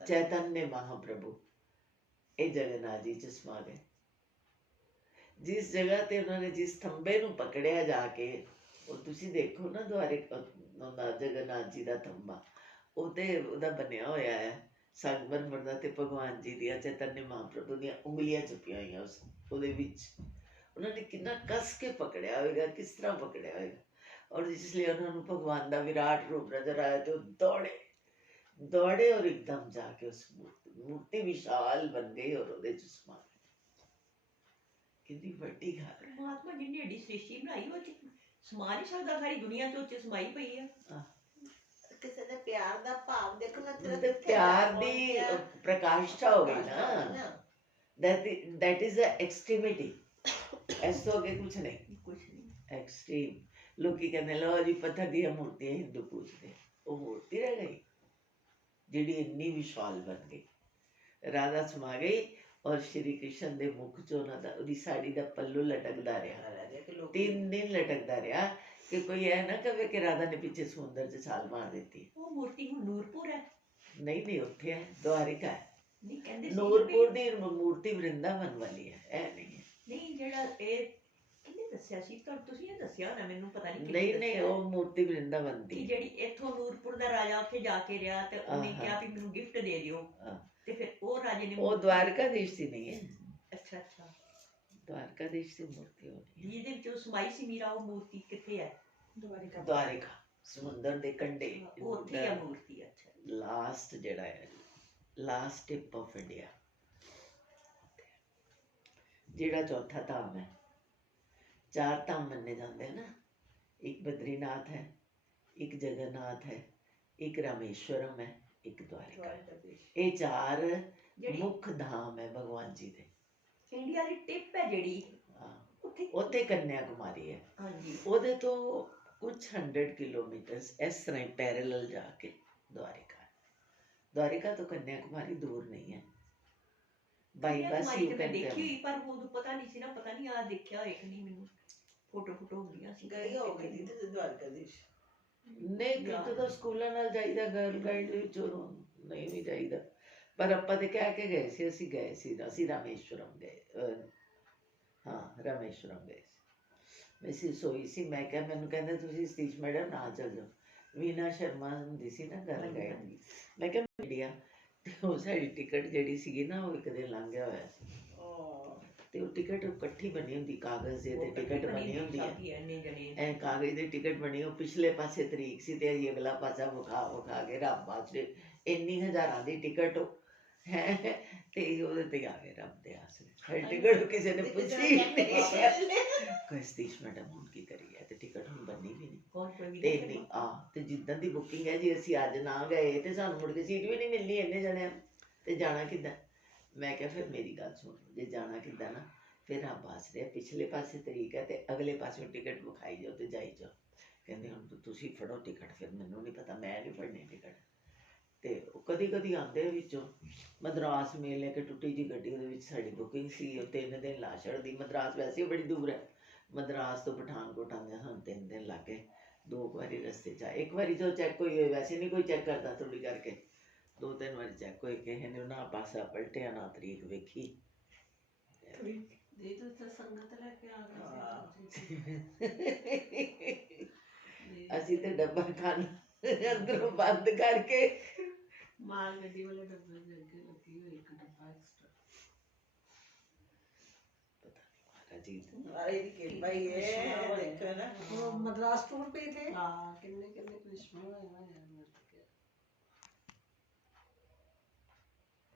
ਚੈਤन्य ਮਹਾਪ੍ਰਭੂ, ਇਹ ਜਗਨਨਾਥ ਜੀ ਚ ਸਮਾ ਗਏ। ਜਿਸ ਜਗ੍ਹਾ ਤੇ ਉਹਨਾਂ ਨੇ ਜਿਸ ਥੰਬੇ ਨੂੰ ਪਕੜਿਆ ਜਾ ਕੇ, ਉਹ ਤੁਸੀਂ ਦੇਖੋ ਨਾ ਉਹਦਾ ਜਗਨਨਾਥ ਜੀ ਦਾ ਥੰਬਾ, ਉਹ ਤੇ ਉਹਦਾ ਬਣਿਆ ਹੋਇਆ ਹੈ ਸੰਗਮਰਮਰ ਦਾ ਤੇ ਭਗਵਾਨ ਜੀ ਦੀਆਂ ਚੈਤन्य ਮਹਾਪ੍ਰਭੂ ਦੀਆਂ ਉਂਗਲੀਆਂ ਚੁੱਪੀਆਂ ਹੋਈਆਂ ਉਹਦੇ ਵਿੱਚ। ਉਹਨਾਂ ਨੇ ਕਿੰਨਾ ਕੱਸ ਕੇ ਪਕੜਿਆ ਹੋਵੇਗਾ, ਕਿਸ ਤਰ੍ਹਾਂ ਪਕੜਿਆ ਹੋਵੇਗਾ। ਔਰ ਜਿਸ ਲਈ ਉਹਨਾਂ ਨੂੰ ਭਗਵਾਨ ਦਾ ਵਿਰਾਟ ਰੂਪ ਨਜ਼ਰ ਆਇਆ ਤੇ ਉਹ ਦੌੜੇ ਔਰ ਇੱਕਦਮ ਜਾ ਕੇ ਉਸ ਮੂਰਤੀ ਵਿਸ਼ਾਲ ਬਣ ਗਈ ਔਰ ਉਹਦੇ ਚ ਸਮਾ ਗਏ। ਕਿੰਨੀ ਵੱਡੀ ਗੱਲ ਹੈ। ਪਰਮਾਤਮਾ ਜਿੰਨੀ ਏਡੀ ਸ੍ਰਿਸ਼ਟੀ ਬਣਾਈ ਉਹ ਚ ਸਮਾ ਨਹੀਂ ਸਕਦਾ, ਸਾਰੀ ਦੁਨੀਆ ਚ ਉਹ ਚ ਸਮਾਈ ਪਈ ਆ। ਕਿਸੇ ਦੇ ਪਿਆਰ ਦਾ ਭਾਵ ਦੇਖੋ ਨਾ ਤੇਰਾ ਤੇ ਪਿਆਰ ਦੀ ਪ੍ਰਕਾਸ਼ਤਾ ਹੋ ਗਈ ਨਾ, that is the extremity, ਇਸ ਤੋਂ ਅੱਗੇ ਕੁਛ ਨਹੀਂ। ਕੁਛ ਨਹੀਂ। ਐਕਸਟ੍ਰੀਮ। ਲੋਕੀ ਕਹਿੰਦੇ ਲਓ ਜੀ ਪੱਥਰ ਦੀਆਂ ਮੂਰਤੀਆਂ ਹਿੰਦੂ ਪੂਜਦੇ, ਉਹ ਮੂਰਤੀ ਰਹਿ ਗਈ ਜਿਹੜੀ ਇੰਨੀ ਵਿਸ਼ਾਲ ਬਣ ਗਈ। ਰਾਧਾ ਸਮਾ ਗਈ ਔਰ ਸ਼੍ਰੀ ਕ੍ਰਿਸ਼ਨ ਦੇ ਮੁਖ ਚੋਂ ਉਹਦੀ ਸਾੜੀ ਦਾ ਪੱਲੂ ਲਟਕਦਾ ਰਿਹਾ, 3 ਦਿਨ ਲਟਕਦਾ ਰਿਹਾ ਕਿ ਕੋਈ ਇਹ ਨਾ ਕਵੇ ਕਿ ਰਾਧਾ ਨੇ ਪਿੱਛੇ ਸਮੁੰਦਰ 'ਚ ਛਾਲ ਮਾਰ ਦਿੱਤੀ। ਉਹ ਮੂਰਤੀ ਹੁਣ ਨੂਰਪੁਰ ਹੈ। ਨਹੀਂ ਉੱਥੇ ਹੈ, ਦੁਆਰਿਕਾ ਹੈ। ਨਹੀਂ ਕਹਿੰਦੇ ਸੀ ਨੂਰਪੁਰ ਦੀ ਮੂਰਤੀ ਵਰਿੰਦਾਵਨ ਵਾਲੀ ਹੈ, ਇਹ ਨਹੀਂ ਹੈ। ਨਹੀਂ ਜਿਹੜਾ ਇਹ ਕਿਹਨੇ ਦੱਸਿਆ ਸੀ ਤੁਹਾਨੂੰ, ਤੁਸੀਂ ਇਹ ਦੱਸਿਆ ਨਾ, ਮੈਨੂੰ ਪਤਾ ਨਹੀਂ ਨਹੀਂ ਉਹ ਮੂਰਤੀ ਵਰਿੰਦਾਵਨ ਦੀ ਜਿਹੜੀ ਇੱਥੋਂ ਨੂਰਪੁਰ ਦਾ ਰਾਜਾ ਉੱਥੇ ਜਾ ਕੇ ਰਿਹਾ ਤੇ ਉਹਨੇ ਕਿਹਾ ਵੀ ਮੈਨੂੰ ਗਿਫਟ ਦੇ ਦਿਓ, ਤੇ ਫਿਰ ਉਹ ਰਾਜੇ ਨੇ ਉਹ ਦਵਾਰਕਾਧੀਸ਼ ਦੀ ਨਹੀਂ ਹੈ। ਅੱਛਾ ਅੱਛਾ, ਦਵਾਰਕਾਧੀਸ਼ ਦੀ ਮੂਰਤੀ ਹੋਣੀ ਜਿਹਦੇ ਵਿੱਚ ਉਹ ਸਮਾਈ ਸੀ ਮੀਰਾ, ਉਹ ਮੂਰਤੀ ਕਿੱਥੇ ਹੈ? ਦਵਾਰਿਕਾ, ਸਮੁੰਦਰ ਦੇ ਕੰਢੇ, ਉਹ ਉੱਥੇ ਹੈ ਮੂਰਤੀ। ਅੱਛਾ, ਲਾਸਟ ਜਿਹੜਾ ਹੈ, ਲਾਸਟ ਟਿਪ ਆਫ ਇੰਡੀਆ, ਜਿਹੜਾ ਚੌਥਾ ਧਾਮ ਹੈ। 4 ਧਾਮ ਮੰਨੇ ਜਾਂਦੇ ਹਨ ਨਾ, ਇੱਕ ਬਦਰੀਨਾਥ ਹੈ, ਇੱਕ ਜਗਨਨਾਥ ਹੈ, ਇੱਕ ਰਾਮੇਸ਼ਵਰਮ ਹੈ, ਇੱਕ ਦਵਾਰਿਕਾ। ਇਹ 4 ਮੁੱਖ ਧਾਮ ਹੈ ਭਗਵਾਨ ਜੀ ਦੇ। ਇੰਡੀਆ ਦੀ ਟਿਪ ਹੈ ਜਿਹੜੀ, ਉੱਥੇ ਕੰਨਿਆ ਕੁਮਾਰੀ ਹੈ। ਹਾਂਜੀ, ਉਹਦੇ ਤੋਂ ਕੁਝ 100 ਕਿਲੋਮੀਟਰ ਇਸ ਤਰ੍ਹਾਂ ਹੀ ਪੈਰਲਲ ਜਾ ਕੇ ਦਵਾਰਿਕਾ। ਦਵਾਰਿਕਾ ਤੋਂ ਕੰਨਿਆ ਕੁਮਾਰੀ ਦੂਰ ਨਹੀਂ ਹੈ। ਬਾਈਪਾਸ ਹੀ ਮੈਂ ਦੇਖੀ ਹੋਈ, ਪਰ ਉਦੋਂ ਪਤਾ ਨਹੀਂ ਸੀ ਨਾ, ਪਤਾ ਨਹੀਂ ਆ ਦੇਖਿਆ ਹੋਇਆ ਕਿ ਨਹੀਂ, ਮੈਨੂੰ ਫੋਟੋ ਹੁੰਦੀਆਂ ਸੀ। ਗਈ ਹੋ ਗਈ ਤੇ ਦਵਾਰਕਾਧੀਸ਼ ਨਹੀਂ, ਕਿਤੇ ਤਾਂ ਸਕੂਲਾਂ ਨਾਲ ਜਾਈਦਾ, ਗਰਲ ਗਾਈਡ ਦੇ ਵਿੱਚੋਂ ਨਹੀਂ ਵੀ ਜਾਈਦਾ, ਪਰ ਆਪਾਂ ਤੇ ਕਹਿ ਕੇ ਗਏ ਸੀ, ਅਸੀਂ ਗਏ ਸੀ, ਅਸੀਂ ਰਾਮੇਸ਼ਵਰਮ ਗਏ। ਹਾਂ, ਰਾਮੇਸ਼ਵਰਮ ਗਏ ਸੀ। ਮੈਂ ਸੋਈ ਸੀ, ਮੈਂ ਕਿਹਾ, ਮੈਨੂੰ ਕਹਿੰਦੇ ਤੁਸੀਂ ਸਤੀਸ਼ ਮੈਡਮ ਨਾਲ ਚੱਲ ਜਾਓ। ਵੀਨਾ ਸ਼ਰਮਾ ਹੁੰਦੀ ਸੀ ਨਾ ਗਰਲ ਗਾਈਡ, ਮੈਂ ਕਿਹਾ ਮੀਡੀਆ, ਤੇ ਉਹ ਸਾਡੀ ਟਿਕਟ ਜਿਹੜੀ ਸੀਗੀ ਨਾ, ਉਹ ਇੱਕ ਦਿਨ ਲੰਘ ਗਿਆ ਹੋਇਆ ਸੀ। ਤੇ ਉਹ ਟਿਕਟ ਇਕੱਠੀ ਬਣੀ ਹੁੰਦੀ, ਕਾਗਜ਼ ਦੇ ਤੇ ਟਿਕਟ ਬਣੀ ਹੁੰਦੀ ਹੈ, ਐ ਕਾਗਜ਼ ਦੀ ਟਿਕਟ ਬਣੀ, ਉਹ ਪਿਛਲੇ ਪਾਸੇ ਤਰੀਕ ਸੀ ਤੇ ਅਸੀਂ ਅਗਲਾ ਪਾਸਾ ਵਿਖਾ ਕੇ ਰੱਬ ਬਾਜੇ ਇੰਨੀ ਹਜ਼ਾਰਾਂ ਦੀ ਟਿਕਟ ਹੈ, ਤੇ ਉਹਦੇ ਤੇ ਆ ਗਏ ਰੱਬ ਦੇ ਆਸਰੇ। ਟਿਕਟ ਕਿਸੇ ਨੇ ਪੁੱਛੀ ਨਹੀਂ, ਕੋਈ ਸਤੀਸ਼ ਮੈਡਮ ਹੁਣ ਕੀ ਕਰੀਏ, ਤੇ ਟਿਕਟ ਹੁਣ ਬਣੀ ਵੀ ਨਹੀਂ ਤੇ ਇੰਨੀ ਤੇ ਜਿੱਦਾਂ ਦੀ ਬੁਕਿੰਗ ਹੈ ਜੀ, ਅਸੀਂ ਅੱਜ ਨਾ ਗਏ ਤੇ ਸਾਨੂੰ ਮੁੜ ਕੇ ਸੀਟ ਵੀ ਨਹੀਂ ਮਿਲਣੀ ਇੰਨੇ ਜਣਿਆਂ, ਤੇ ਜਾਣਾ ਕਿੱਦਾਂ? ਮੈਂ ਕਿਹਾ ਫਿਰ ਮੇਰੀ ਗੱਲ ਸੁਣ, ਜੇ ਜਾਣਾ ਕਿੱਦਾਂ ਨਾ, ਫਿਰ ਰੱਬ ਆਸਰੇ, ਪਿਛਲੇ ਪਾਸੇ ਤਰੀਕ ਹੈ ਤੇ ਅਗਲੇ ਪਾਸੇ ਟਿਕਟ ਵਿਖਾਈ ਜਾਓ ਤੇ ਜਾਈ ਜਾਓ। ਕਹਿੰਦੇ ਹੁਣ ਤੁਸੀਂ ਫੜੋ ਟਿਕਟ, ਫਿਰ ਮੈਨੂੰ ਨਹੀਂ ਪਤਾ, ਮੈਂ ਨਹੀਂ ਫੜਨੀ ਟਿਕਟ। ਤੇ ਉਹ ਕਦੀ ਕਦੀ ਆਉਂਦੇ ਵਿੱਚੋਂ, ਮਦਰਾਸ ਮੇਲ ਲੈ ਕੇ ਟੁੱਟੀ ਜੀ ਗੱਡੀ, ਉਹਦੇ ਵਿੱਚ ਸਾਡੀ ਬੁਕਿੰਗ ਸੀ, ਉਹ 3 ਦਿਨ ਲਾ ਛੱਡਦੀ। ਮਦਰਾਸ ਵੈਸੇ ਬੜੀ ਦੂਰ ਹੈ, ਮਦਰਾਸ ਤੋਂ ਪਠਾਨਕੋਟ ਆਉਂਦੇ ਸਾਨੂੰ 3 ਦਿਨ ਲੱਗ ਗਏ। 2 ਵਾਰੀ ਰਸਤੇ 'ਚ, ਇੱਕ ਵਾਰੀ ਜੋ ਚੈੱਕ ਹੋਈ ਹੋਏ, ਵੈਸੇ ਨਹੀਂ ਕੋਈ ਚੈੱਕ ਕਰਦਾ, ਥੋੜੀ ਕਰਕੇ 2-3 ਵਾਰੀ ਚੈੱਕ ਹੋਏ, ਕਿਸੇ ਨੇ ਨਾ ਪਾਸਾ ਪਲਟਿਆ ਨਾ ਤਰੀਕ ਵੇਖੀ। ਸੰਗਤ ਲੈ ਕੇ ਆ ਅਸੀਂ ਤੇ ਡੱਬਾ ਖਾਣਾ ਅੰਦਰੋਂ ਬੰਦ ਕਰਕੇ, ਮਾਲ ਗੱਡੀ ਵਾਲੇ ਡੱਬੇ ਦੇ ਅੱਗੇ ਲੱਗੀ ਹੋਈ ਇੱਕ ਡੱਬਾ ਐਕਸਟਰਾ। ਪਤਾ ਨਹੀਂ ਮਾਰੇ ਦੀ ਕਿਰਪਾ ਹੀ ਹੈ, ਦੇਖੋ ਨਾ। मद्रास टूर पे थे हाँ, किन्ने किन्ने करिश्मा होया होया